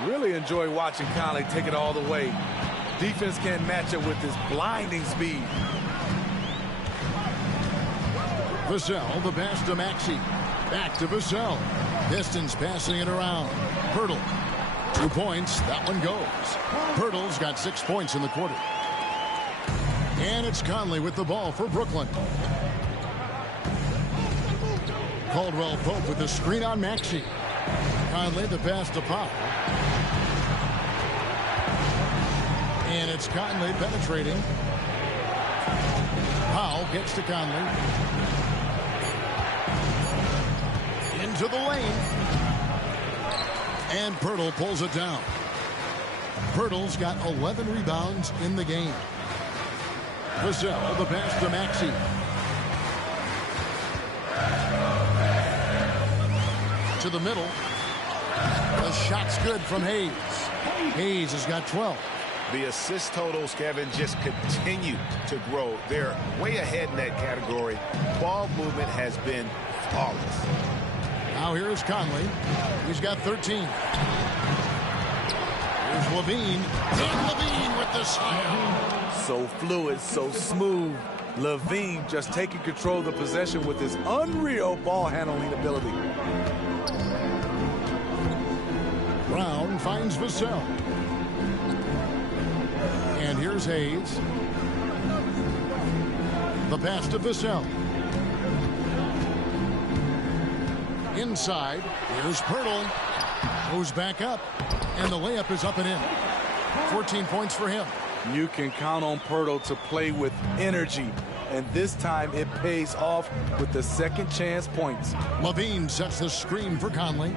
Really enjoy watching Conley take it all the way. Defense can't match it with his blinding speed. Vassell, the pass to Maxey. Back to Vassell. Pistons passing it around. Pirtle. 2 points. That one goes. Pirtle's got 6 points in the quarter. And it's Conley with the ball for Brooklyn. Caldwell Pope with the screen on Maxey. Conley the pass to Powell. And it's Conley penetrating. Powell gets to Conley. Into the lane. And Pirtle pulls it down. Pirtle's got 11 rebounds in the game. Vassell, the pass to Maxey. To the middle. The shot's good from Hayes. Hayes has got 12. The assist totals, Kevin, just continue to grow. They're way ahead in that category. Ball movement has been flawless. Now here's Conley. He's got 13. Here's Levine. And Levine with the slam. So fluid, so smooth. Levine just taking control of the possession with his unreal ball handling ability. Brown finds Vassell. And here's Hayes. The pass to Vassell. Inside, here's Pirtle. Goes back up, and the layup is up and in. 14 points for him. You can count on Pirtle to play with energy, and this time it pays off with the second chance points. Levine sets the screen for Conley.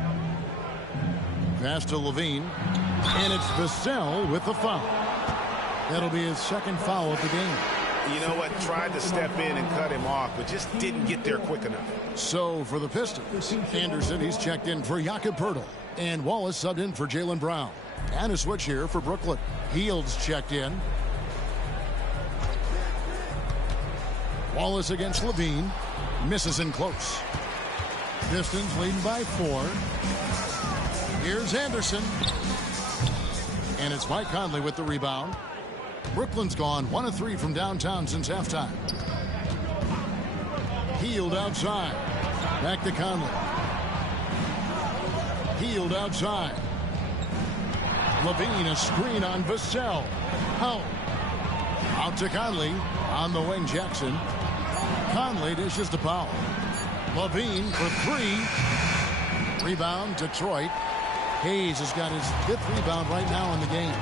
Pass to Levine, and it's Vassell with the foul. That'll be his second foul of the game. you know what, tried to step in and cut him off, but just didn't get there quick enough. So for the Pistons, Anderson, he's checked in for Jakob Poeltl, and Wallace subbed in for Jaylen Brown. And a switch here for Brooklyn. Hields checked in. Wallace against Levine. Misses in close. Pistons leading by 4. Here's Anderson. And it's Mike Conley with the rebound. Brooklyn's gone 1 of 3 from downtown since halftime. Hield outside. Back to Conley. Hield outside. Levine, a screen on Vassell. Out to Conley. On the wing, Jackson. Conley dishes to Powell. Levine for 3. Rebound, Detroit. Hayes has got his 5th rebound right now in the game.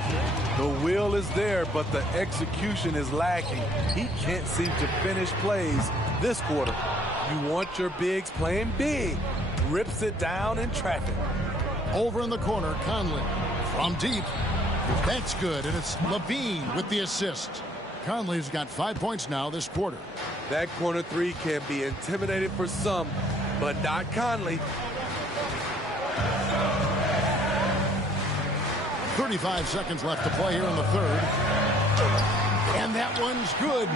The will is there, but the execution is lacking. He can't seem to finish plays this quarter. You want your bigs playing big. Rips it down in traffic. Over in the corner, Conley. From deep. That's good, and it's Levine with the assist. Conley's got 5 points now this quarter. That corner 3 can be intimidating for some, but not Conley. 35 seconds left to play here in the third. And that one's good.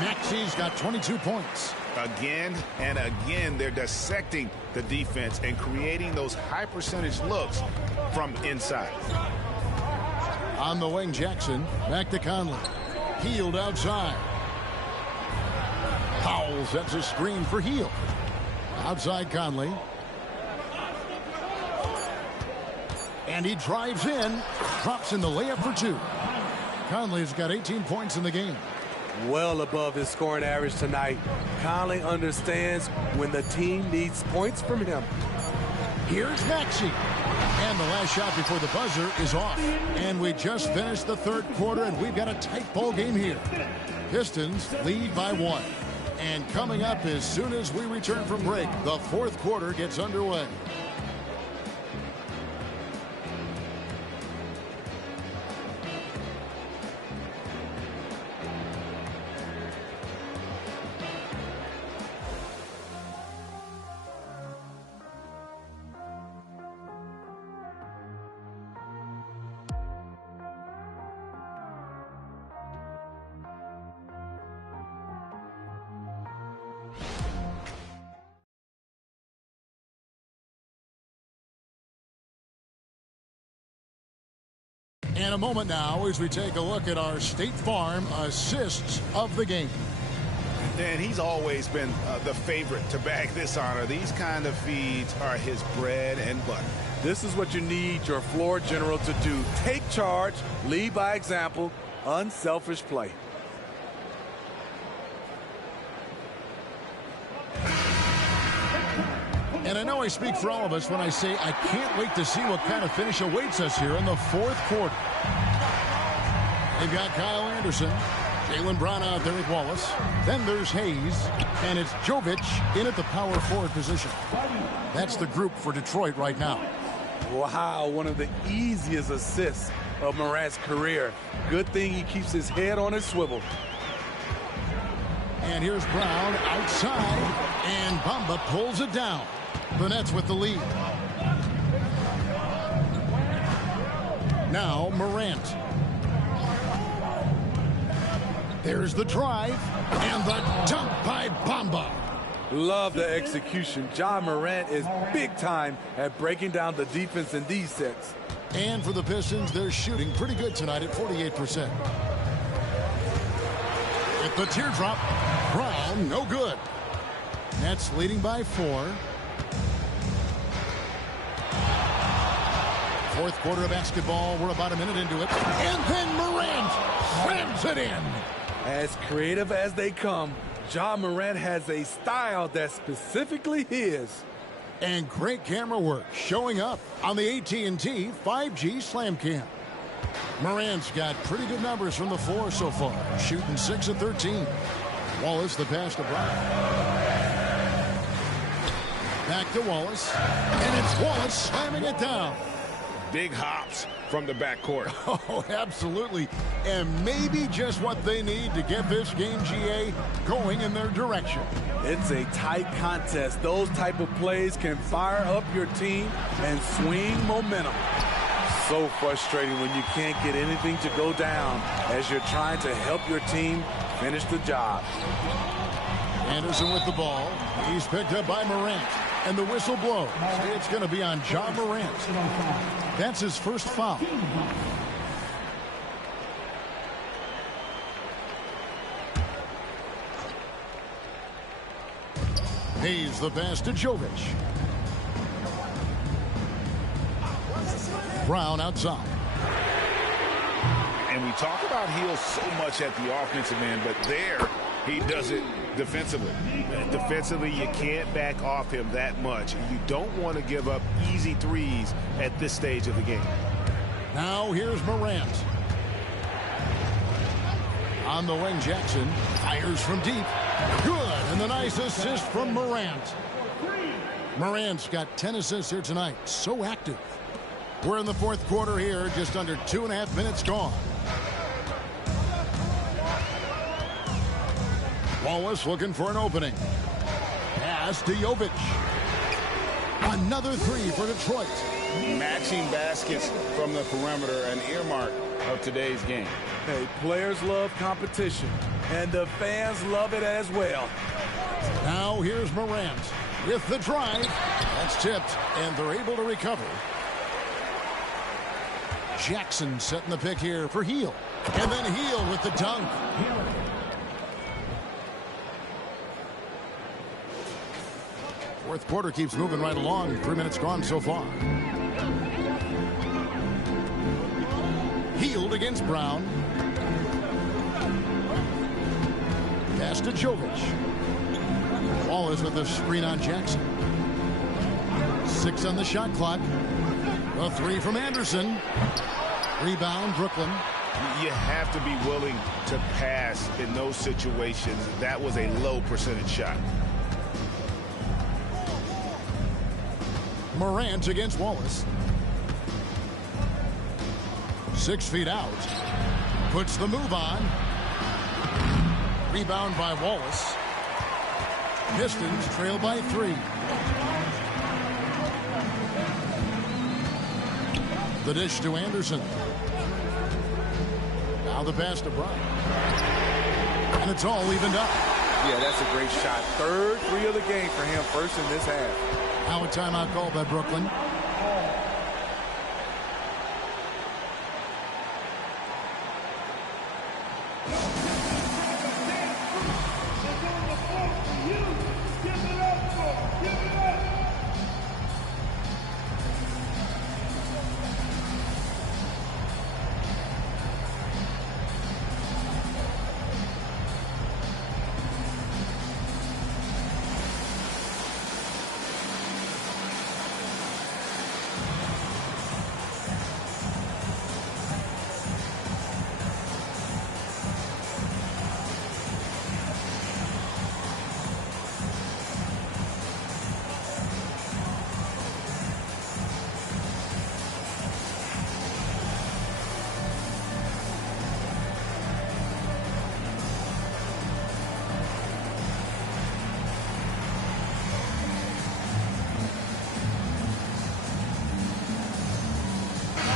Maxi's got 22 points. Again and again, they're dissecting the defense and creating those high percentage looks from inside. On the wing, Jackson. Back to Conley. Hield outside. Powell sets a screen for Hield. Outside Conley. And he drives in. Drops in the layup for 2. Conley's got 18 points in the game. Well above his scoring average tonight. Conley understands when the team needs points from him. Here's Maxey. And the last shot before the buzzer is off. And we just finished the third quarter, and we've got a tight ball game here. Pistons lead by 1. And coming up as soon as we return from break, the fourth quarter gets underway. And a moment now as we take a look at our State Farm assists of the game. And he's always been the favorite to bag this honor. These kind of feeds are his bread and butter. This is what you need your floor general to do. Take charge, lead by example, unselfish play. And I know I speak for all of us when I say I can't wait to see what kind of finish awaits us here in the fourth quarter. They've got Kyle Anderson, Jaylen Brown out there with Wallace. Then there's Hayes, and it's Jovic in at the power forward position. That's the group for Detroit right now. Wow, one of the easiest assists of Morant's career. Good thing he keeps his head on his swivel. And here's Brown outside, and Bamba pulls it down. The Nets with the lead. Now Morant. There's the drive, and the dunk by Bamba. Love the execution. Ja Morant is big time at breaking down the defense in these sets. And for the Pistons, they're shooting pretty good tonight at 48%. With the teardrop, Brown, no good. Nets leading by 4. Fourth quarter of basketball. We're about a minute into it. And then Morant slams it in. As creative as they come, Ja Morant has a style that's specifically his. And great camera work showing up on the AT&T 5G Slam Cam. Morant's got pretty good numbers from the floor so far, shooting 6 of 13. Wallace the pass to Brown. Back to Wallace, and it's Wallace slamming it down. Big hops from the backcourt. Oh, absolutely. And maybe just what they need to get this game, GA, going in their direction. It's a tight contest. Those type of plays can fire up your team and swing momentum. So frustrating when you can't get anything to go down as you're trying to help your team finish the job. Anderson with the ball. He's picked up by Morant. And the whistle blows. It's going to be on Ja Morant. That's his first foul. He's the pass to Jovic. Brown outside. And we talk about Hill so much at the offensive end, but there he does it defensively. Defensively, you can't back off him that much. You don't want to give up easy threes at this stage of the game. Now here's Morant. On the wing, Jackson fires from deep. Good, and the nice assist from Morant. Morant's got 10 assists here tonight. So active. We're in the fourth quarter here, just under 2.5 minutes gone. Wallace looking for an opening. Pass to Jovic. Another three for Detroit. Matching baskets from the perimeter, an earmark of today's game. Hey, players love competition, and the fans love it as well. Now here's Morant with the drive. That's tipped, and they're able to recover. Jackson setting the pick here for Hill. And then Hill with the dunk. Fourth quarter keeps moving right along. 3 minutes gone so far. Hield against Brown. Pass to Jovic. Wallace with a screen on Jackson. 6 on the shot clock. A three from Anderson. Rebound, Brooklyn. You have to be willing to pass in those situations. That was a low percentage shot. Morant against Wallace. 6 feet out. Puts the move on. Rebound by Wallace. Pistons trail by 3. The dish to Anderson. Now the pass to Brown. And it's all evened up. Yeah, that's a great shot. Third three of the game for him, first in this half. Now a timeout called by Brooklyn.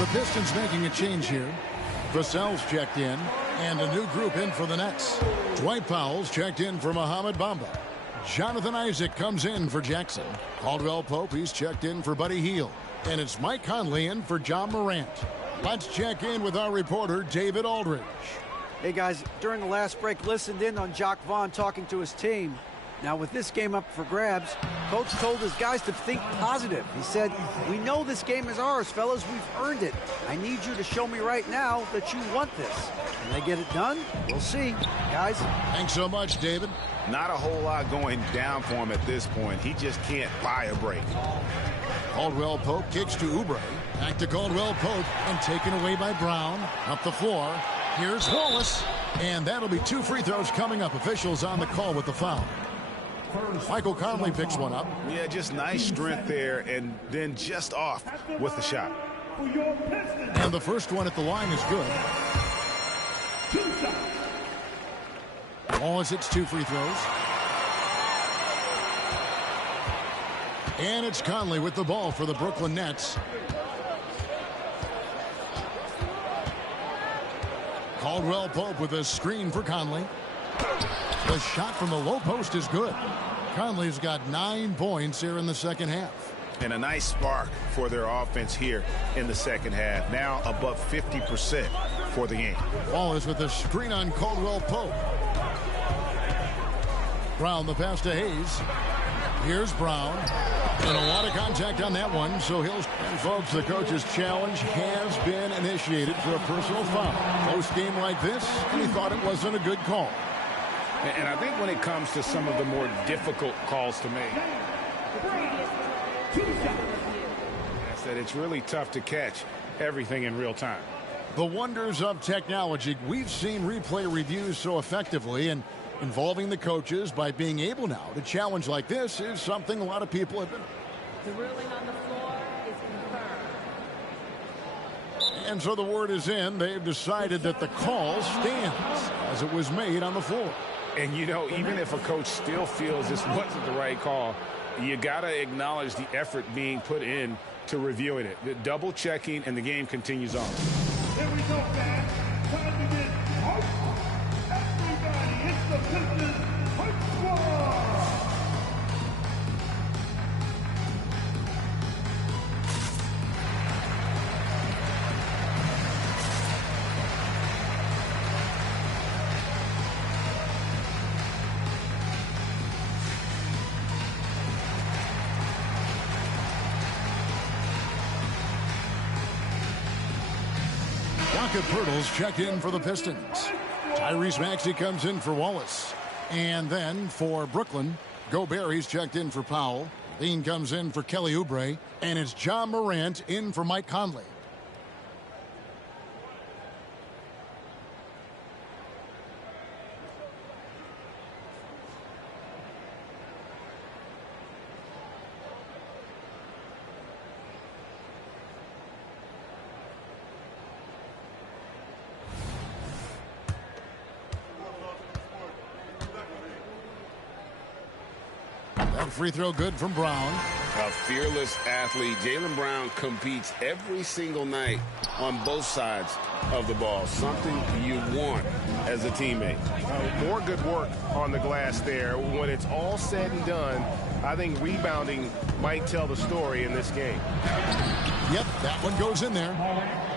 The Pistons making a change here. Vassell's checked in, and a new group in for the Nets. Dwight Powell's checked in for Mohamed Bamba. Jonathan Isaac comes in for Jackson. Caldwell Pope, he's checked in for Buddy Hield. And it's Mike Conley in for Ja Morant. Let's check in with our reporter, David Aldridge. Hey, guys, during the last break, listened in on Jacques Vaughn talking to his team. Now, with this game up for grabs, Coach told his guys to think positive. He said, "We know this game is ours, fellas. We've earned it. I need you to show me right now that you want this." Can they get it done? We'll see. Guys. Thanks so much, David. Not a whole lot going down for him at this point. He just can't buy a break. Caldwell Pope kicks to Oubre. Back to Caldwell Pope and taken away by Brown. Up the floor. Here's Wallace. And that'll be 2 free throws coming up. Officials on the call with the foul. Michael Conley picks one up. Yeah, just nice strength there, and then just off with the shot. for your Pistons. And the first one at the line is good. Wallace hits 2 free throws. And it's Conley with the ball for the Brooklyn Nets. Caldwell Pope with a screen for Conley. The shot from the low post is good. Conley's got 9 points here in the second half. And a nice spark for their offense here in the second half. Now above 50% for the game. Wallace with a screen on Caldwell Pope. Brown the pass to Hayes. Here's Brown. And a lot of contact on that one, so he'll... And folks, the coach's challenge has been initiated for a personal foul. Close game like this, and he thought it wasn't a good call. And I think when it comes to some of the more difficult calls to make, that's that it's really tough to catch everything in real time. The wonders of technology. We've seen replay reviews so effectively, and involving the coaches by being able now to challenge like this is something a lot of people have been. The ruling on the floor is confirmed. And so the word is in. They've decided that the call stands as it was made on the floor. And, you know, even if a coach still feels this wasn't the right call, you got to acknowledge the effort being put in to reviewing it. The double checking, and the game continues on. Here we go, fans. Time to get hyped. Everybody, it's the Pistons Hype Squad. Pirtle's checked in for the Pistons. Tyrese Maxey comes in for Wallace. And then for Brooklyn, Gobert's checked in for Powell. Dean comes in for Kelly Oubre. And it's John Morant in for Mike Conley. Free throw good from Brown. A fearless athlete. Jaylen Brown competes every single night on both sides of the ball. Something you want as a teammate. More good work on the glass there. When it's all said and done, I think rebounding might tell the story in this game. Yep, that one goes in there.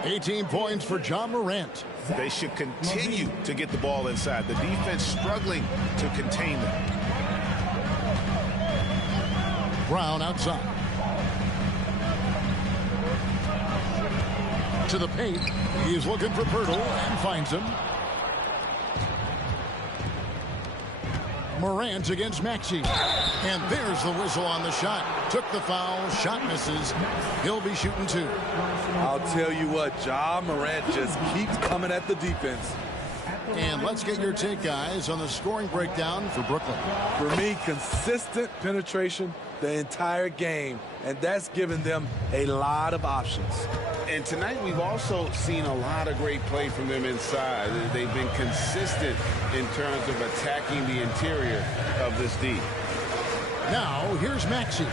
18 points for John Morant. They should continue to get the ball inside. The defense struggling to contain them. Brown outside. To the paint. He is looking for Pirtle and finds him. Morant against Maxey. And there's the whistle on the shot. Took the foul. Shot misses. He'll be shooting 2. I'll tell you what, Ja Morant just keeps coming at the defense. And let's get your take, guys, on the scoring breakdown for Brooklyn. For me, consistent penetration the entire game, and that's given them a lot of options. And tonight we've also seen a lot of great play from them inside. They've been consistent in terms of attacking the interior of this D. Now, here's Maxey.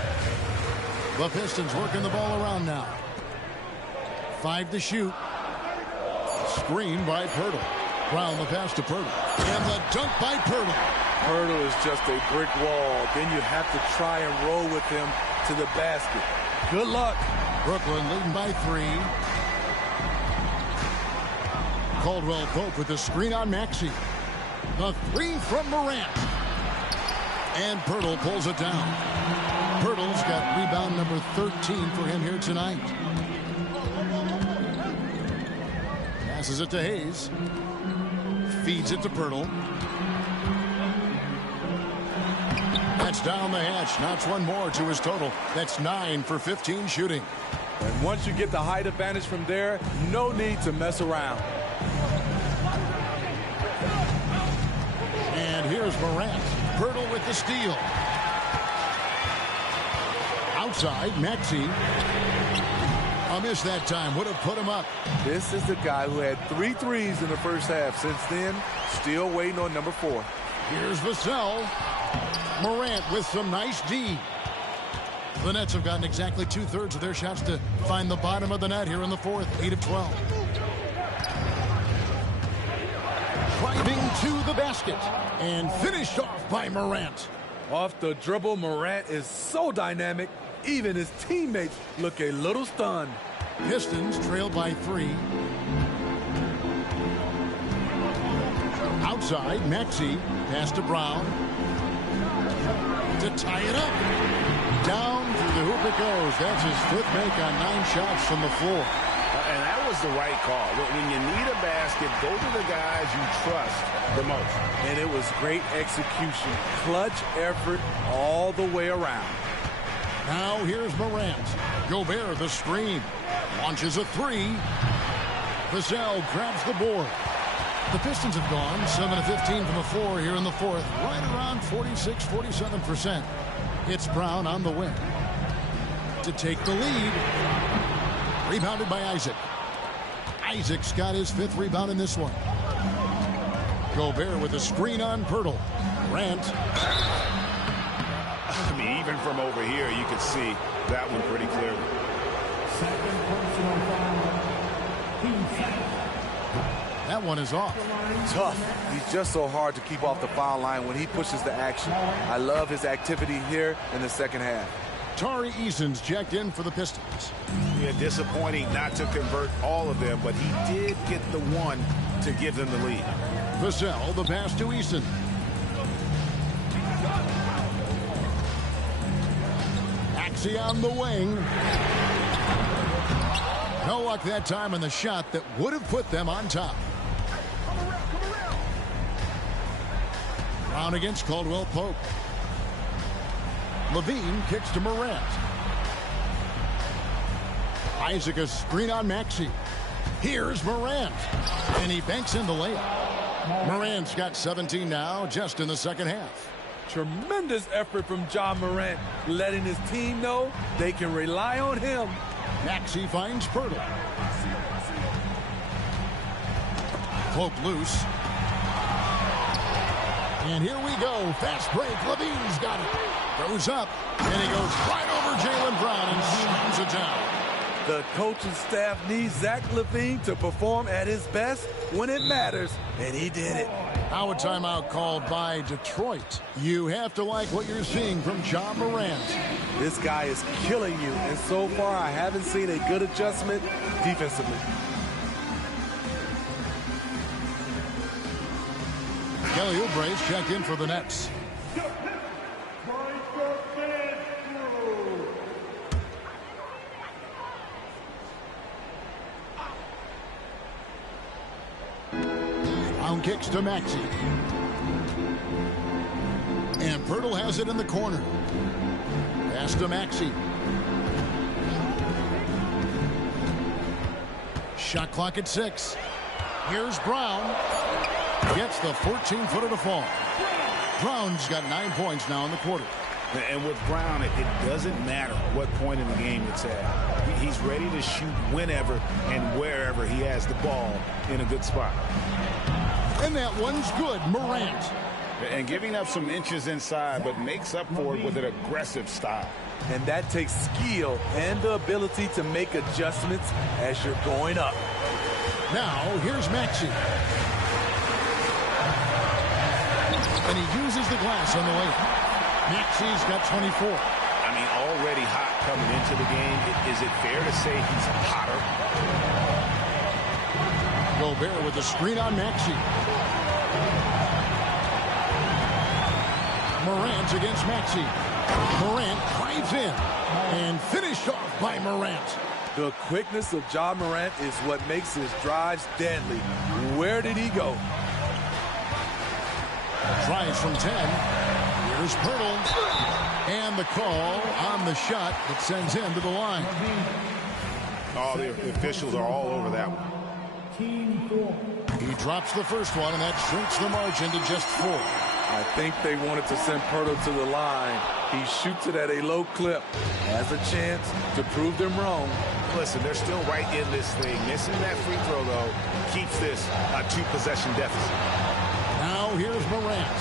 The Pistons working the ball around now. 5 to shoot. Screen by Pirtle. Brown the pass to Pirtle. And the dunk by Pirtle. Pirtle is just a brick wall. Then you have to try and roll with him to the basket. Good luck. Brooklyn leading by 3. Caldwell Pope with the screen on Maxey. The 3 from Morant. And Pirtle pulls it down. Pirtle's got rebound number 13 for him here tonight. Passes it to Hayes. Feeds it to Pirtle. That's down the hatch. Knocks one more to his total. That's 9 for 15 shooting. And once you get the height advantage from there, no need to mess around. And here's Morant. Pirtle with the steal. Outside, Maxey. A miss that time would have put him up. This is the guy who had 3 threes in the first half. Since then, still waiting on number 4. Here's Vassell. Morant with some nice D. The Nets have gotten exactly 2/3 of their shots to find the bottom of the net here in the fourth. 8 of 12. Driving to the basket and finished off by Morant. Off the dribble, Morant is so dynamic. Even his teammates look a little stunned. Pistons trail by 3. Outside, Maxey. Pass to Brown. To tie it up. Down through the hoop it goes. That's his 5th make on 9 shots from the floor. And that was the right call. When you need a basket, go to the guys you trust the most. And it was great execution. Clutch effort all the way around. Now here's Morant. Gobert the screen. Launches a 3. Vassell grabs the board. The Pistons have gone 7 of 15 from the floor here in the fourth. Right around 46-47%. It's Brown on the wing. To take the lead. Rebounded by Isaac. Isaac's got his 5th rebound in this one. Gobert with a screen on Pirtle. Morant. I mean, even from over here, you can see that one pretty clearly. That one is off. Tough. He's just so hard to keep off the foul line when he pushes the action. I love his activity here in the second half. Tari Eason's checked in for the Pistons. Yeah, disappointing not to convert all of them, but he did get the one to give them the lead. Vassell, the pass to Eason. Maxey on the wing. No luck that time on the shot that would have put them on top. Brown against Caldwell Pope. Levine kicks to Morant. Isaac a screen on Maxey. Here's Morant. And he banks in the layup. Morant's got 17 now just in the second half. Tremendous effort from Ja Morant, letting his team know they can rely on him. Maxey finds Pirtle. Pope loose. And here we go. Fast break. Levine's got it. Goes up. And he goes right over Jaylen Brown and slams it down. The coaching staff needs Zach LaVine to perform at his best when it matters. And he did it. Now a timeout called by Detroit. You have to like what you're seeing from Ja Morant. This guy is killing you. And so far, I haven't seen a good adjustment defensively. Kelly Oubre's checked in for the Nets. Brown kicks to Maxey. And Pirtle has it in the corner. Pass to Maxey. Shot clock at 6. Here's Brown. Gets the 14-footer to fall. Brown's got 9 points now in the quarter. And with Brown, it doesn't matter what point in the game it's at. He's ready to shoot whenever and wherever he has the ball in a good spot. And that one's good. Morant. And giving up some inches inside, but makes up for it with an aggressive style. And that takes skill and the ability to make adjustments as you're going up. Now, here's Maxey. And he uses the glass on the way. Maxey's got 24. I mean, already hot coming into the game. Is it fair to say he's hotter? Gobert with the screen on Maxey. Morant against Maxey. Morant drives in and finished off by Morant. The quickness of Ja Morant is what makes his drives deadly. Where did he go? Drives from 10. Here's Pirtle. And the call on the shot that sends him to the line. Oh, the officials are all over that one. He drops the first one, and that shrinks the margin to just 4. I think they wanted to send Pirtle to the line. He shoots it at a low clip. Has a chance to prove them wrong. Listen, they're still right in this thing. Missing that free throw, though, keeps this a 2-possession deficit. Now here's Morant.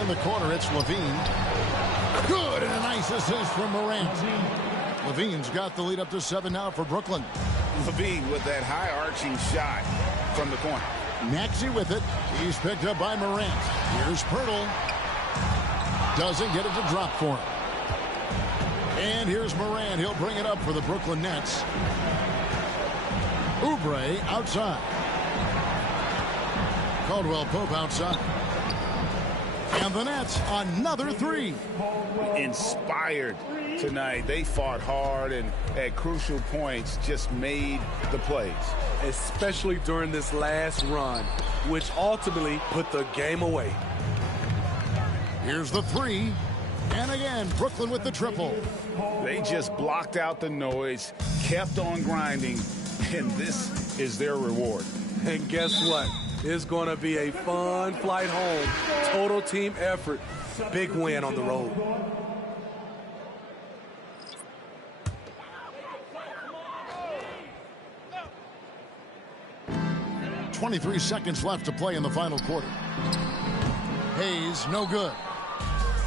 In the corner, it's Levine. Good, and a nice assist from Morant. Levine's got the lead up to 7 now for Brooklyn. Levine with that high-arching shot from the corner. Maxey with it. He's picked up by Morant. Here's Pirtle. Doesn't get it to drop for him. And here's Morant. He'll bring it up for the Brooklyn Nets. Oubre outside. Caldwell Pope outside. And the Nets, another 3. Inspired tonight. They fought hard and at crucial points just made the plays. Especially during this last run, which ultimately put the game away. Here's the 3. And again, Brooklyn with the triple. They just blocked out the noise, kept on grinding, and this is their reward. And guess what? It's going to be a fun flight home. Total team effort. Big win on the road. .23 seconds left to play in the final quarter. Hayes, no good.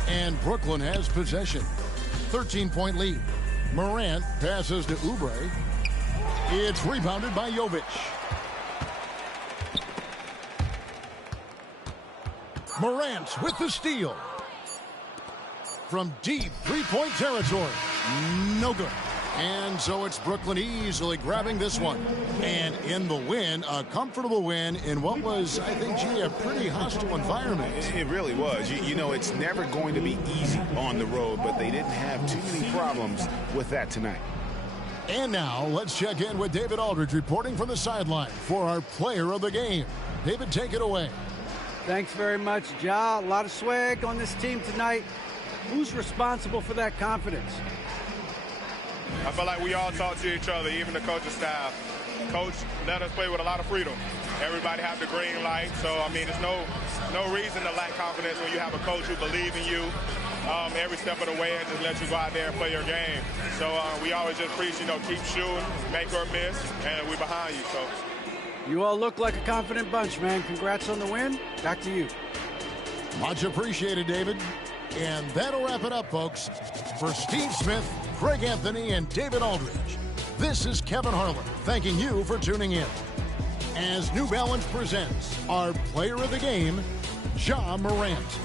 And Brooklyn has possession. 13-point lead. Morant passes to Oubre. It's rebounded by Jovic. Morant with the steal. From deep three-point territory. No good. And so it's Brooklyn easily grabbing this one. And in the win, a comfortable win in what was, I think, gee, a pretty hostile environment. It really was. You know, it's never going to be easy on the road, but they didn't have too many problems with that tonight. And now let's check in with David Aldridge reporting from the sideline for our player of the game. David, take it away. Thanks very much, Ja. A lot of swag on this team tonight. Who's responsible for that confidence? I feel like we all talk to each other, even the coaching staff. Coach let us play with a lot of freedom. Everybody have the green light, so I mean, there's no reason to lack confidence when you have a coach who believes in you every step of the way and just let you go out there and play your game. So we always just preach, keep shooting, make or miss, and we're behind you. So you all look like a confident bunch, man. Congrats on the win. Back to you. Much appreciated, David. And that'll wrap it up, folks. For Steve Smith, Craig Anthony, and David Aldridge, this is Kevin Harlan thanking you for tuning in. As New Balance presents our player of the game, Ja Morant.